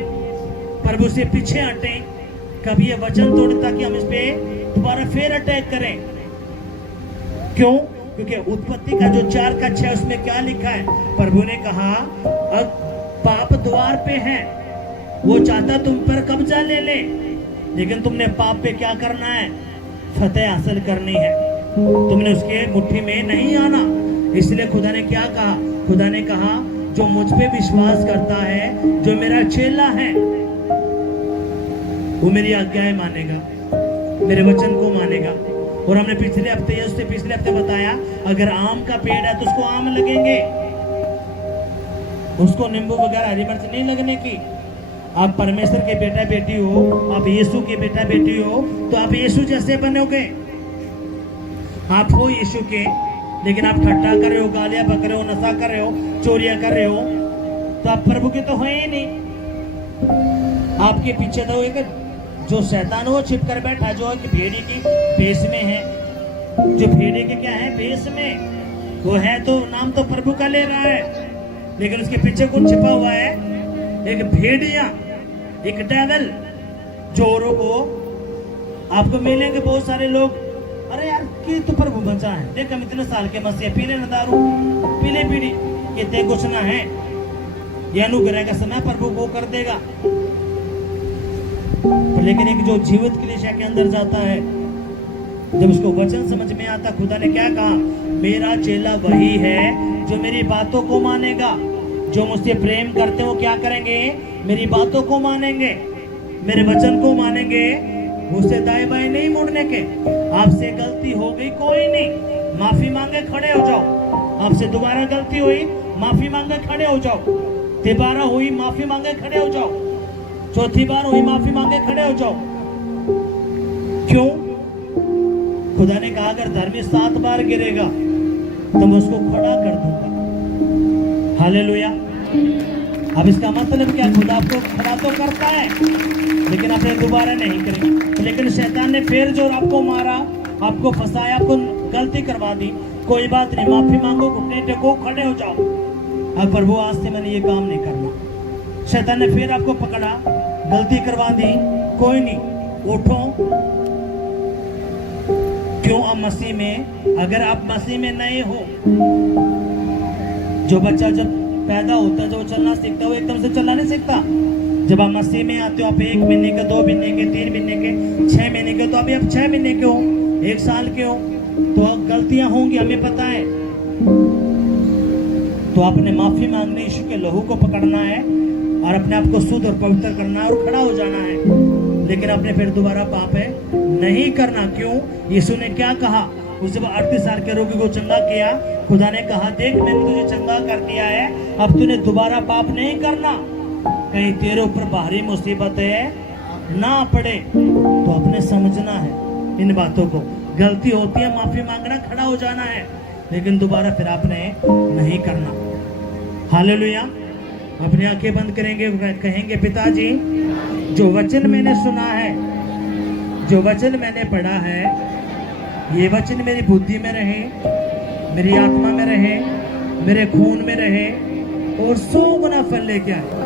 प्रभु से पीछे हटे, कभी ये वचन तोड़े ताकि हम इस पे दोबारा फिर अटैक करें। क्यों? क्योंकि उत्पत्ति का जो 4:6 उसमें क्या लिखा है? प्रभु ने कहा अब पाप द्वार पे है, वो चाहता तुम पर कब्जा ले ले, लेकिन तुमने पाप पे क्या करना है? फतेह हासिल करनी है। तुमने उसके मुट्ठी में नहीं आना। इसलिए खुदा ने क्या कहा? खुदा ने कहा जो मुझ पे विश्वास करता है, जो मेरा चेला है, वो मेरी आज्ञाएं मानेगा, मेरे वचन को मानेगा। और हमने पिछले हफ्ते बताया अगर आम का पेड़ है तो उसको आम लगेंगे, उसको नींबू वगैरह हरी मिर्च नहीं लगने की। आप परमेश्वर के बेटा बेटी हो, आप यीशु के बेटा बेटी हो, तो आप यीशु जैसे बनोगे। आप हो यीशु के, लेकिन आप ठट्टा कर रहे हो, गालियां बक रहे हो, नशा कर रहे हो, चोरियां कर रहे हो, तो आप प्रभु के तो है ही नहीं। आपके पीछे तो एक जो शैतान वो छिप कर बैठा, जो है कि भेड़ी की भेष में है, जो भेड़ी के क्या है भेष में, वो है तो नाम तो प्रभु का ले रहा है, लेकिन उसके पीछे कौन छिपा हुआ है? एक भेड़िया, एक डेविल। जोरों को आपको मिलेंगे बहुत सारे लोग, अरे यार कि तो प्रभु बचा है, देख हम इतने साल के मसीह, पीले न दारू, पीले बीड़ी, ये ते कुछ ना है, ये अनुग्रह का समय प्रभु वो कर देगा। लेकिन एक जो जीवित कलीसिया के अंदर जाता है, जब उसको वचन समझ में आता, खुदा ने क्या कहा? मेरा चेला वही है जो मेरी बातों को मानेगा। जो मुझसे प्रेम करते हैं वो क्या करेंगे? मेरी बातों को मानेंगे, मेरे वचन को मानेंगे, मुझसे दाएं बाएं नहीं मुड़ने के। आपसे गलती हो गई कोई नहीं, माफी मांगे खड़े हो जाओ। आपसे दोबारा गलती हुई, माफी मांगे खड़े हो जाओ। तिबारा हुई, माफी मांगे खड़े हो जाओ। चौथी बार हुई, माफी मांगे खड़े हो जाओ। क्यों? खुदा ने कहा अगर धर्मी 7 बार गिरेगा तो मैं उसको खड़ा कर दूंगा। हालेलुया। अब इसका मतलब क्या? खुदा आपको खड़ा तो करता है, लेकिन आपने दोबारा नहीं करी। लेकिन शैतान ने फिर जो आपको मारा, आपको फंसाया, आपको गलती करवा दी, कोई बात नहीं, माफी मांगो, घुटने टेको, खड़े हो जाओ। अब प्रभु आज से मैंने ये काम नहीं करना। शैतान ने फिर आपको पकड़ा, गलती करवा दी, कोई नहीं, उठो। क्यों? आप मसीह में, अगर आप मसीह में नहीं हो, जो बच्चा जब पैदा होता है, जो चलना सीखता है, वो एकदम से चलना नहीं सीखता। जब आप मसीह में आते हो, आप 1 महीने के, 2 महीने के, 3 महीने के, 6 महीने के, तो अभी आप 6 महीने के हो, 1 साल के हो, तो गलतियां होंगी, हमें पता है। तो आपने माफी मांगनी, यीशु के लहू को पकड़ना है और अपने आप को शुद्ध और पवित्र करना है और खड़ा हो जाना है। लेकिन आपने फिर दोबारा पाप है नहीं करना। क्यों? यीशु ने क्या कहा? उसे 38 साल के रोगी को चंगा किया। खुदा ने कहा देख मैंने तुझे चंगा कर दिया है, अब तूने दोबारा पाप नहीं करना, कहीं तेरे ऊपर भारी मुसीबत है ना पड़े। तो अपने समझना है इन बातों को। गलती होती है, माफी मांगना, खड़ा हो जाना है, लेकिन दोबारा फिर आपने नहीं करना। हालेलुया। अपनी आंखें बंद करेंगे, कहेंगे पिताजी जो वचन मैंने सुना है, जो वचन मैंने पढ़ा है, ये वचन मेरी बुद्धि में रहे, मेरी आत्मा में रहे, मेरे खून में रहे और 100 गुना फल लेके आए।